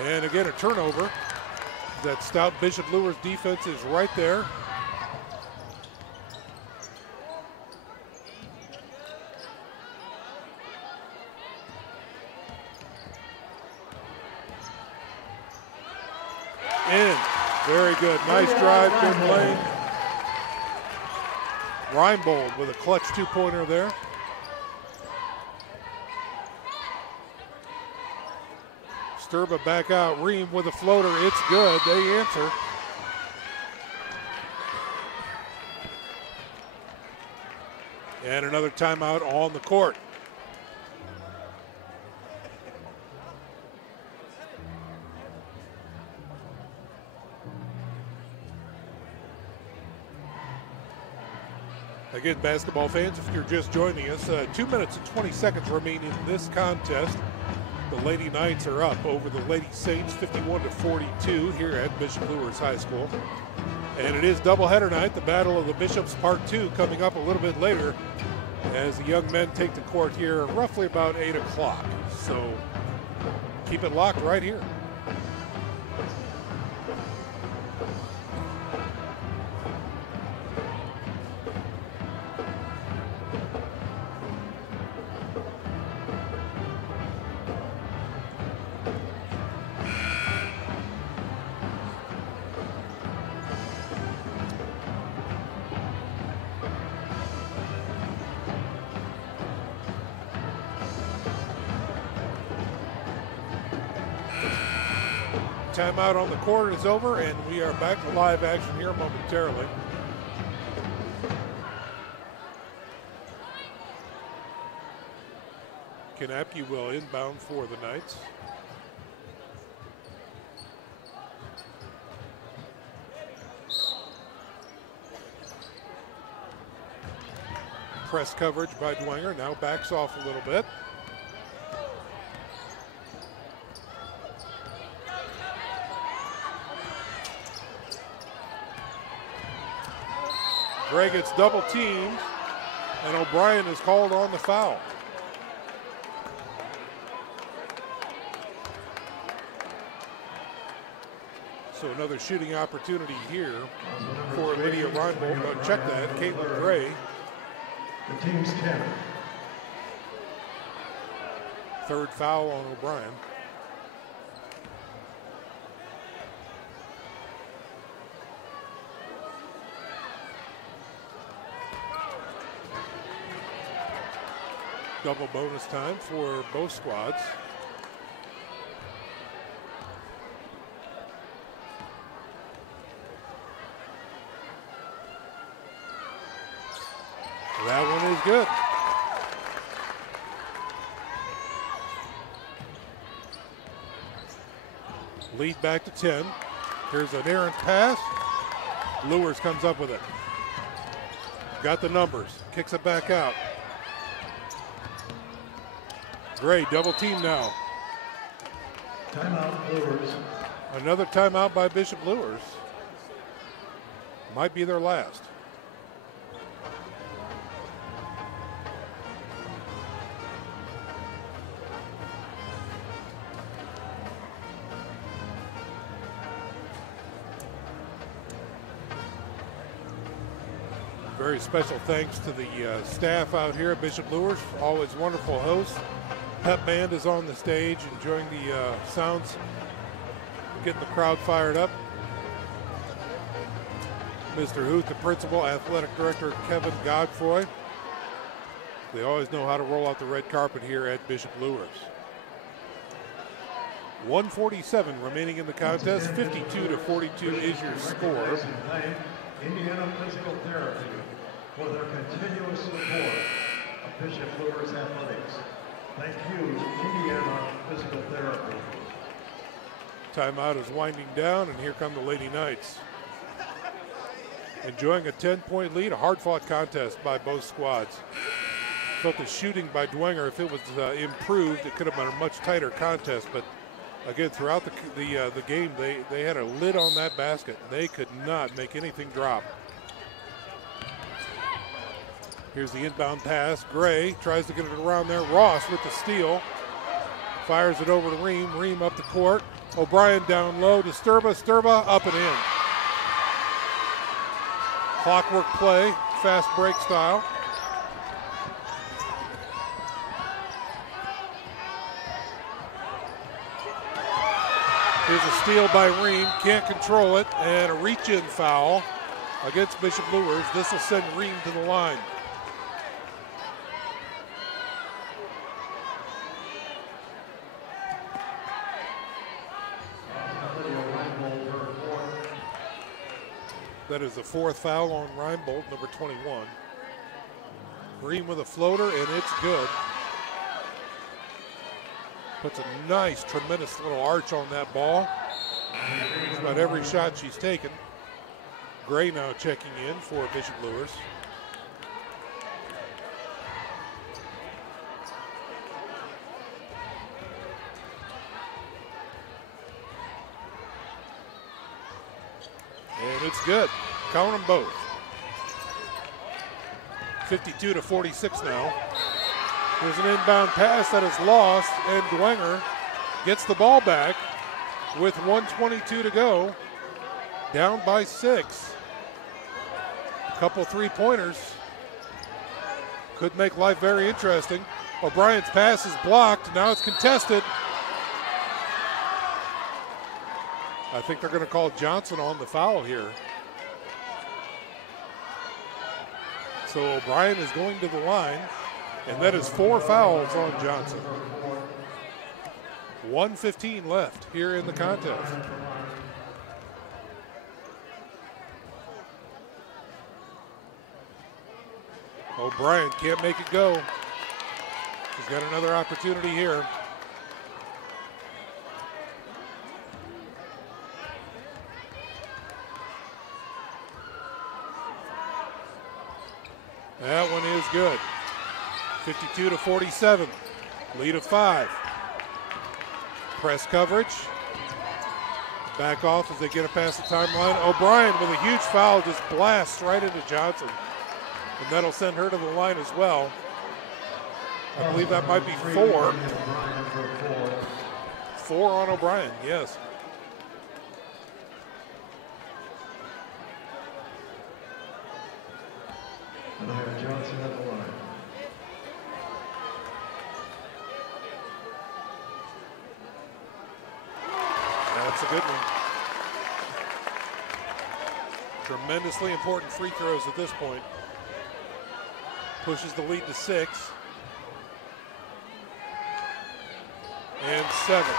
And again, a turnover. That stout Bishop Luers defense is right there. In. Very good. Nice drive. Good lane. Reinbold with a clutch two-pointer there. Sturba back out. Ream with a floater. It's good. They answer. And another timeout on the court. Again, basketball fans, if you're just joining us, 2 minutes and 20 seconds remain in this contest. The Lady Knights are up over the Lady Saints 51-42 here at Bishop Luers High School. And it is doubleheader night, the Battle of the Bishops Part 2 coming up a little bit later as the young men take the court here roughly about 8 o'clock. So keep it locked right here. Timeout on the court is over, and we are back to live action here momentarily. Kanapke will inbound for the Knights. Press coverage by Dwenger, now backs off a little bit. Gray gets double teamed, and O'Brien is called on the foul. So another shooting opportunity here for Lydia Reinbold. Check that, Caitlin Gray. The team's 10. Third foul on O'Brien. Double bonus time for both squads. That one is good. Lead back to 10. Here's an errant pass. Luers comes up with it. Got the numbers. Kicks it back out. Gray, double team now. Timeout, Luers. Another timeout by Bishop Luers. Might be their last. Very special thanks to the staff out here at Bishop Luers. Always wonderful hosts. Pep Band is on the stage, enjoying the sounds, getting the crowd fired up. Mr. Huth, the principal, athletic director Kevin Godfroy. They always know how to roll out the red carpet here at Bishop Luers. 1:47 remaining in the contest. 52-42 is your score. Indiana Physical Therapy for their continuous support of Bishop Luers Athletics. Thank you, Indiana Physical Therapy. Timeout is winding down, and here come the Lady Knights. Enjoying a 10-point lead, a hard-fought contest by both squads. felt the shooting by Dwenger, if it was improved, it could have been a much tighter contest. But again, throughout the game, they had a lid on that basket. They could not make anything drop. Here's the inbound pass. Gray tries to get it around there. Ross with the steal. Fires it over to Ream. Ream up the court. O'Brien down low to Sturba. Sturba up and in. Clockwork play, fast break style. Here's a steal by Ream. Can't control it. And a reach-in foul against Bishop Luers. This will send Ream to the line. That is the fourth foul on Reinbold, number 21. Ream with a floater, and it's good. Puts a nice, tremendous little arch on that ball. It's about every shot she's taken. Gray now checking in for Bishop Luers. And it's good. Count them both. 52-46 now. There's an inbound pass that is lost, and Dwenger gets the ball back with 1:22 to go. Down by 6. A couple three-pointers. Could make life very interesting. O'Brien's pass is blocked. Now it's contested. I think they're going to call Johnson on the foul here. So O'Brien is going to the line, and that is 4 fouls on Johnson. 1:15 left here in the contest. O'Brien can't make it go. He's got another opportunity here. That one is good. 52-47. Lead of 5. Press coverage. Back off as they get it past the timeline. O'Brien with a huge foul just blasts right into Johnson. And that'll send her to the line as well. I believe that might be 4. 4 on O'Brien, yes. Johnson at the line. That's a good one. Tremendously important free throws at this point. Pushes the lead to 6. And 7.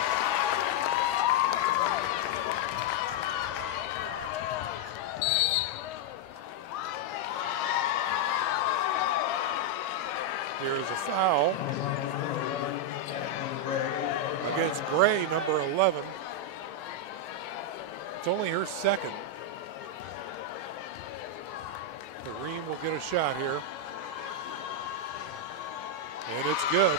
Here is a foul against Gray, number 11. It's only her second. Ream will get a shot here. And it's good.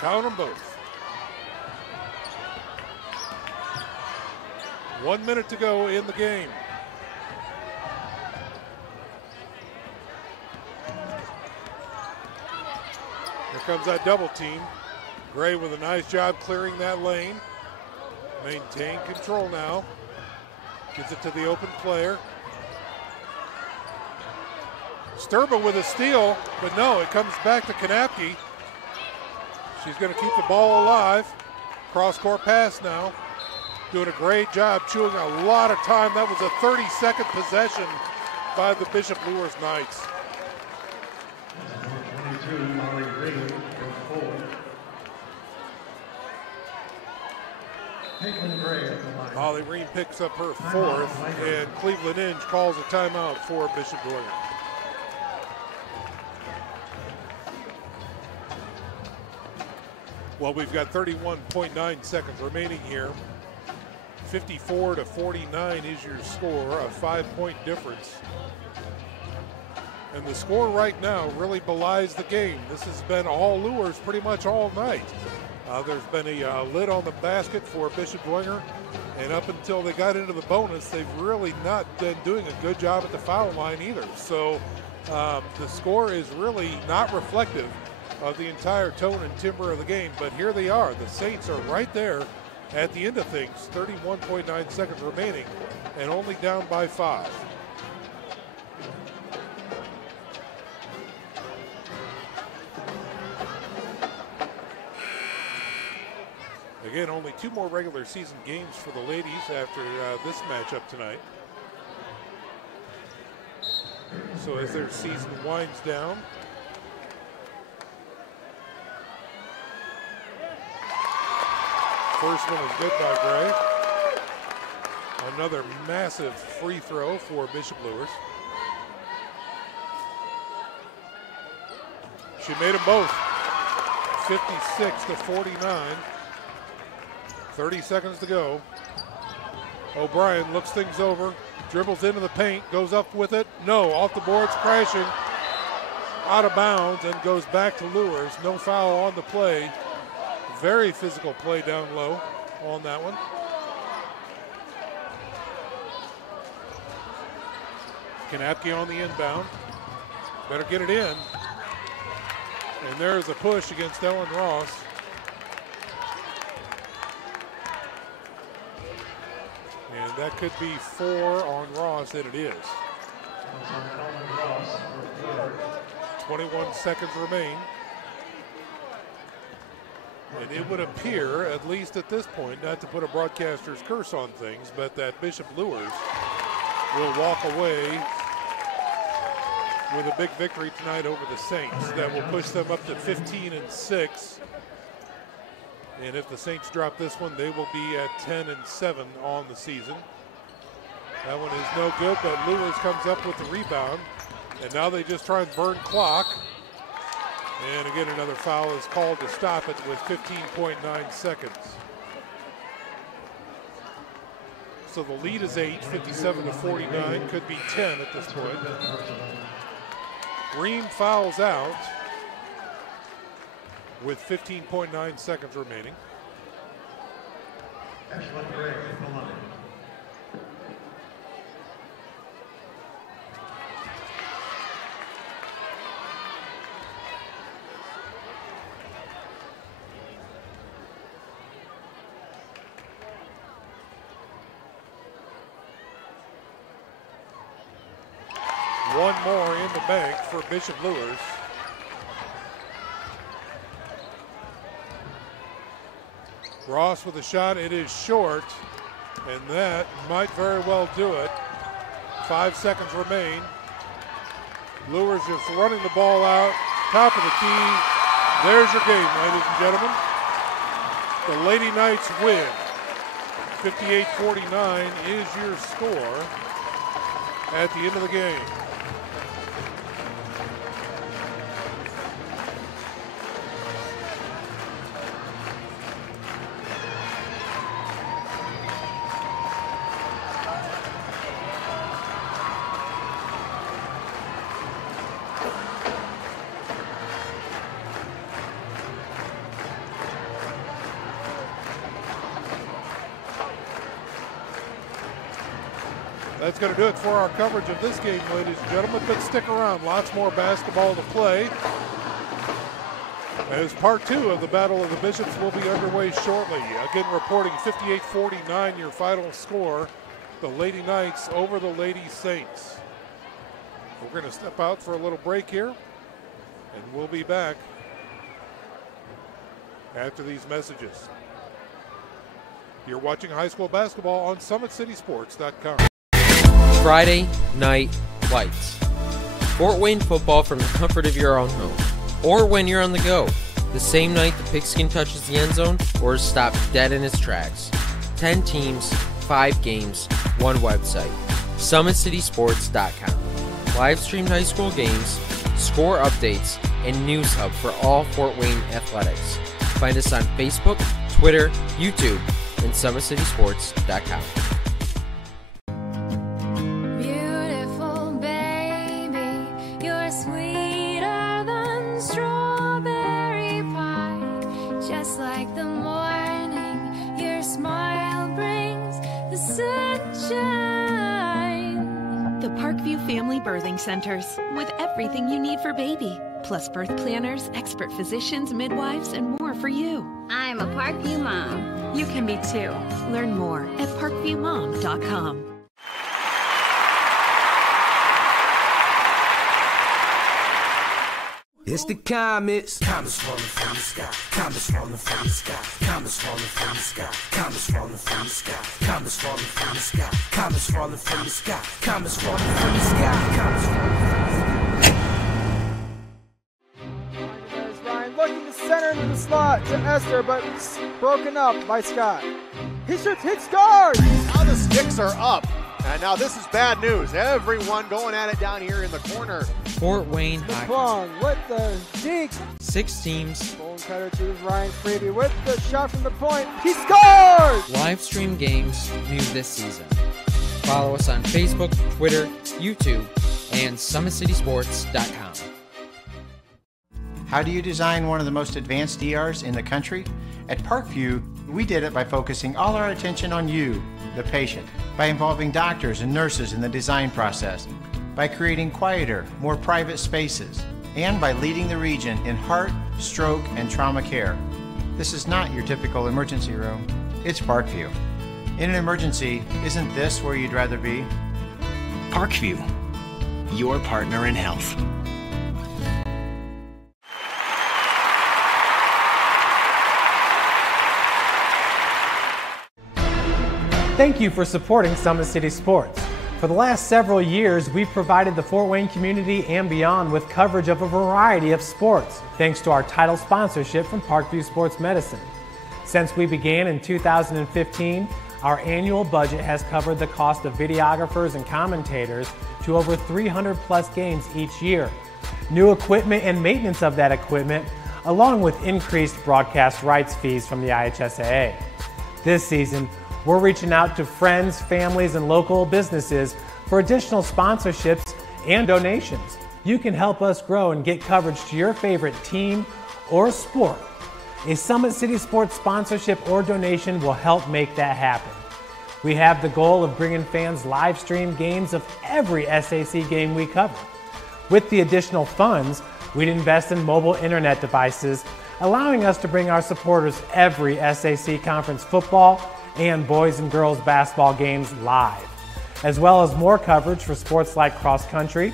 Count them both. 1 minute to go in the game. Here comes that double team. Gray with a nice job clearing that lane. Maintain control now. Gets it to the open player. Sturba with a steal, but no, it comes back to Kanapke. She's going to keep the ball alive. Cross-court pass now. Doing a great job, chewing a lot of time. That was a 30-second possession by the Bishop Luers Knights. 22, Molly Ream for 4. Caitlin Gray at the line. Molly Ream picks up her 4th, and Cleveland Inge calls a timeout for Bishop Dwenger. Well, we've got 31.9 seconds remaining here. 54-49 is your score, a 5-point difference. And the score right now really belies the game. This has been all Luers pretty much all night. There's been a lid on the basket for Bishop Dwenger, and up until they got into the bonus, they've really not been doing a good job at the foul line either. So the score is really not reflective of the entire tone and timbre of the game, but here they are. The Saints are right there at the end of things, 31.9 seconds remaining, and only down by 5. Again, only 2 more regular season games for the ladies after this matchup tonight. So as their season winds down, first one is good by Gray. Another massive free throw for Bishop Luers. She made them both. 56-49. 30 seconds to go. O'Brien looks things over, dribbles into the paint, goes up with it. No, off the boards, crashing, out of bounds, and goes back to Luers. No foul on the play. Very physical play down low on that one. Kanapke on the inbound. Better get it in. And there's a push against Ellen Ross. And that could be 4 on Ross, and it is. 21 seconds remain. And it would appear, at least at this point, not to put a broadcaster's curse on things, but that Bishop Luers will walk away with a big victory tonight over the Saints. That will push them up to 15-6. And if the Saints drop this one, they will be at 10-7 on the season. That one is no good, but Luers comes up with the rebound. And now they just try and burn clock. And again, another foul is called to stop it with 15.9 seconds. So the lead is 8, 57-49, could be 10 at this point. Green fouls out with 15.9 seconds remaining. Excellent break at the line. One more in the bank for Bishop Luers. Ross with a shot, it is short, and that might very well do it. 5 seconds remain. Luers just running the ball out, top of the key. There's your game, ladies and gentlemen. The Lady Knights win. 58-49 is your score at the end of the game. That's going to do it for our coverage of this game, ladies and gentlemen, but stick around. Lots more basketball to play, as part 2 of the Battle of the Bishops will be underway shortly. Again, reporting 58-49, your final score. The Lady Knights over the Lady Saints. We're going to step out for a little break here, and we'll be back after these messages. You're watching high school basketball on SummitCitySports.com. Friday Night Lights. Fort Wayne football from the comfort of your own home. Or when you're on the go. The same night the pigskin touches the end zone or is stopped dead in its tracks. 10 teams, 5 games, 1 website. SummitCitySports.com. Live streamed high school games, score updates, and news hub for all Fort Wayne athletics. Find us on Facebook, Twitter, YouTube, and SummitCitySports.com. Beautiful baby, you're sweeter than strawberry pie. Just like the morning, your smile brings the sunshine. The Parkview Family Birthing Centers, with everything you need for baby, plus birth planners, expert physicians, midwives, and more for you. I'm a Parkview mom. You can be too. Learn more at parkviewmom.com. It's the comets. Comets falling from the sky. Comets falling from the sky. Comets falling from the sky. Comets falling from the sky. Comets falling from the sky. Comets falling from the sky. Comets falling from the sky. Comets falling from There's Ryan looking to center into the slot to Esther, but it's broken up by Scott. He shoots, hits, scores! Now the sticks are up. And now this is bad news. Everyone going at it down here in the corner. Fort Wayne Hockey. McClung with the deke. 6 teams. Bone cutter to Ryan Freeby with the shot from the point. He scores! Live stream games new this season. Follow us on Facebook, Twitter, YouTube, and SummitCitySports.com. How do you design one of the most advanced ERs in the country? At Parkview, we did it by focusing all our attention on you, the patient, by involving doctors and nurses in the design process, by creating quieter, more private spaces, and by leading the region in heart, stroke, and trauma care. This is not your typical emergency room. It's Parkview. In an emergency, isn't this where you'd rather be? Parkview, your partner in health. Thank you for supporting Summit City Sports. For the last several years, we've provided the Fort Wayne community and beyond with coverage of a variety of sports, thanks to our title sponsorship from Parkview Sports Medicine. Since we began in 2015, our annual budget has covered the cost of videographers and commentators to over 300 plus games each year. New equipment and maintenance of that equipment, along with increased broadcast rights fees from the IHSAA. This season, we're reaching out to friends, families, and local businesses for additional sponsorships and donations. You can help us grow and get coverage to your favorite team or sport. A Summit City Sports sponsorship or donation will help make that happen. We have the goal of bringing fans live stream games of every SAC game we cover. With the additional funds, we'd invest in mobile internet devices, allowing us to bring our supporters every SAC conference football and boys and girls basketball games live, as well as more coverage for sports like cross country,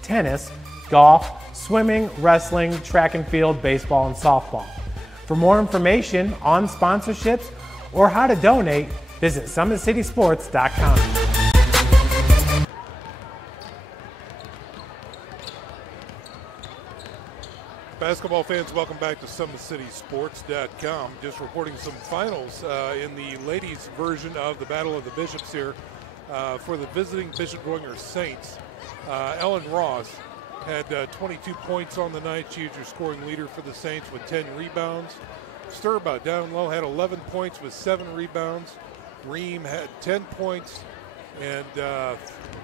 tennis, golf, swimming, wrestling, track and field, baseball, and softball. For more information on sponsorships or how to donate, visit SummitCitySports.com. Basketball fans, welcome back to SummitCitySports.com. Just reporting some finals in the ladies' version of the Battle of the Bishops here for the visiting Bishop Dwenger Saints. Ellen Ross had 22 points on the night. She was your scoring leader for the Saints with 10 rebounds. Sturba down low had 11 points with 7 rebounds. Ream had 10 points, and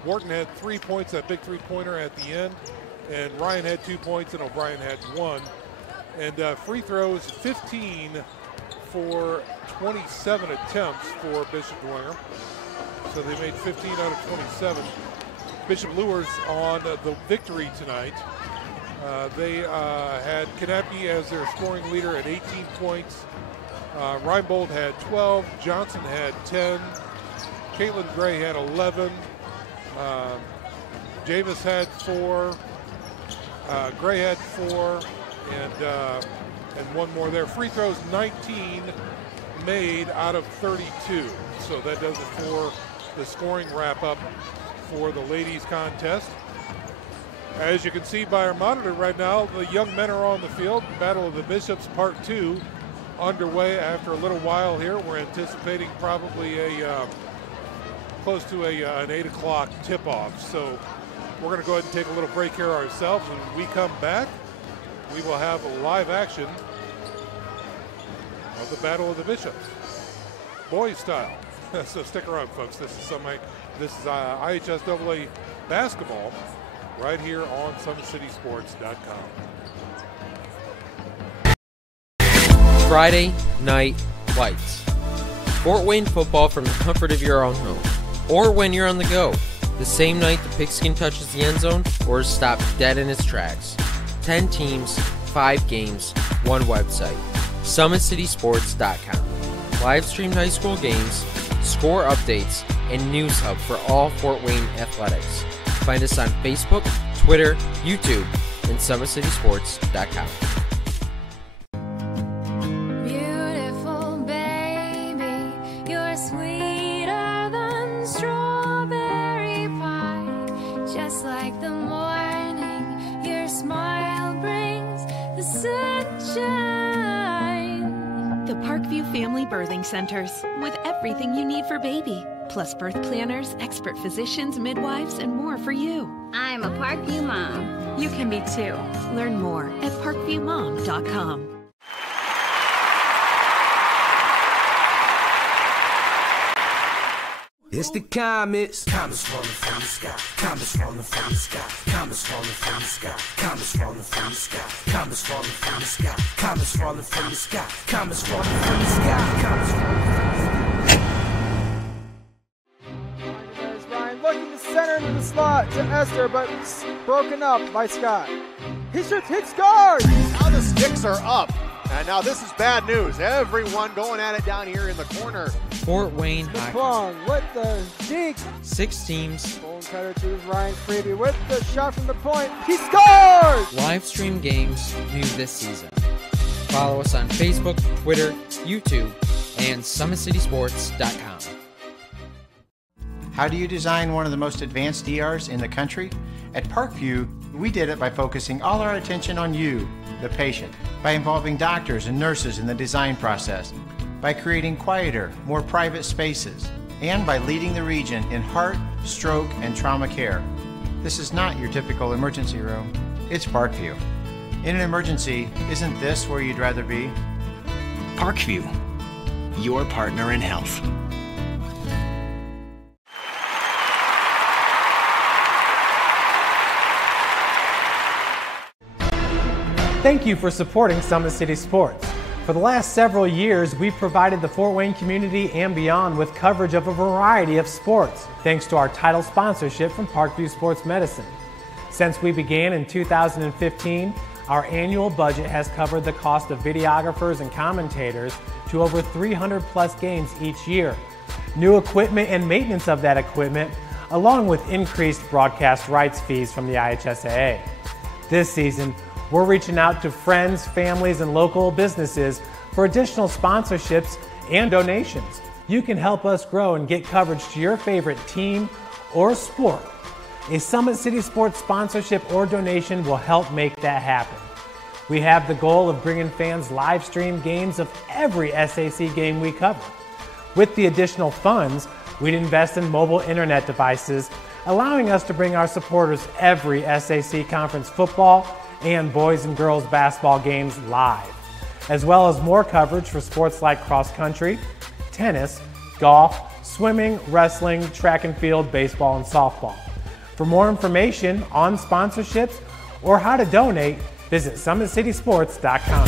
Wharton had 3 points, that big three-pointer at the end. And Ryan had 2 points, and O'Brien had 1. And free throws, 15 for 27 attempts for Bishop Dwenger. So they made 15 out of 27. Bishop Luers on the victory tonight. They had Knappe as their scoring leader at 18 points. Reinbold had 12. Johnson had 10. Caitlin Gray had 11. Javis had 4. Gray had 4, and one more there. Free throws, 19 made out of 32. So that does it for the scoring wrap-up for the ladies' contest. As you can see by our monitor right now, the young men are on the field. Battle of the Bishops Part 2 underway after a little while here. We're anticipating probably a close to an 8 o'clock tip-off. So we're going to go ahead and take a little break here ourselves. When we come back, we will have live action of the Battle of the Bishops, boys style. So stick around, folks. This is IHSAA basketball right here on SummitCitySports.com. Friday Night Lights. Fort Wayne football from the comfort of your own home, or when you're on the go. The same night the pigskin touches the end zone or is stopped dead in its tracks. 10 teams, 5 games, 1 website. SummitCitySports.com. Live streamed high school games, score updates, and news hub for all Fort Wayne athletics. Find us on Facebook, Twitter, YouTube, and SummitCitySports.com. Beautiful baby, you're sweeter than strawberry pie. Just like the morning, your smile brings the sunshine. The Parkview Family Birthing Centers, with everything you need for baby, plus birth planners, expert physicians, midwives, and more for you. I'm a Parkview mom. You can be too. Learn more at parkviewmom.com. It's the comets. Comets falling from the sky. Comets falling from the sky. Comets falling from the sky. Comets falling from the sky. Comets falling from the sky. Comets falling from the sky. Comets falling from the sky. Comets falling from the sky. There's Ryan looking to center into the slot to Esther, but broken up by Scott. He shoots, hits, scores! Now the sticks are up. And now this is bad news. Everyone going at it down here in the corner. Fort Wayne Hockey. Plum with the deke. 6 teams. Bone cutter to Ryan Freeby with the shot from the point. He scores! Live stream games new this season. Follow us on Facebook, Twitter, YouTube, and SummitCitySports.com. How do you design one of the most advanced ERs in the country? At Parkview, we did it by focusing all our attention on you, the patient, by involving doctors and nurses in the design process, by creating quieter, more private spaces, and by leading the region in heart, stroke, and trauma care. This is not your typical emergency room. It's Parkview. In an emergency, isn't this where you'd rather be? Parkview, your partner in health. Thank you for supporting Summit City Sports. For the last several years, we've provided the Fort Wayne community and beyond with coverage of a variety of sports, thanks to our title sponsorship from Parkview Sports Medicine. Since we began in 2015, our annual budget has covered the cost of videographers and commentators to over 300 plus games each year. New equipment and maintenance of that equipment, along with increased broadcast rights fees from the IHSAA. This season, we're reaching out to friends, families, and local businesses for additional sponsorships and donations. You can help us grow and get coverage to your favorite team or sport. A Summit City Sports sponsorship or donation will help make that happen. We have the goal of bringing fans live stream games of every SAC game we cover. With the additional funds, we'd invest in mobile internet devices, allowing us to bring our supporters every SAC conference football and boys and girls basketball games live, as well as more coverage for sports like cross country, tennis, golf, swimming, wrestling, track and field, baseball, and softball. For more information on sponsorships or how to donate, visit SummitCitySports.com.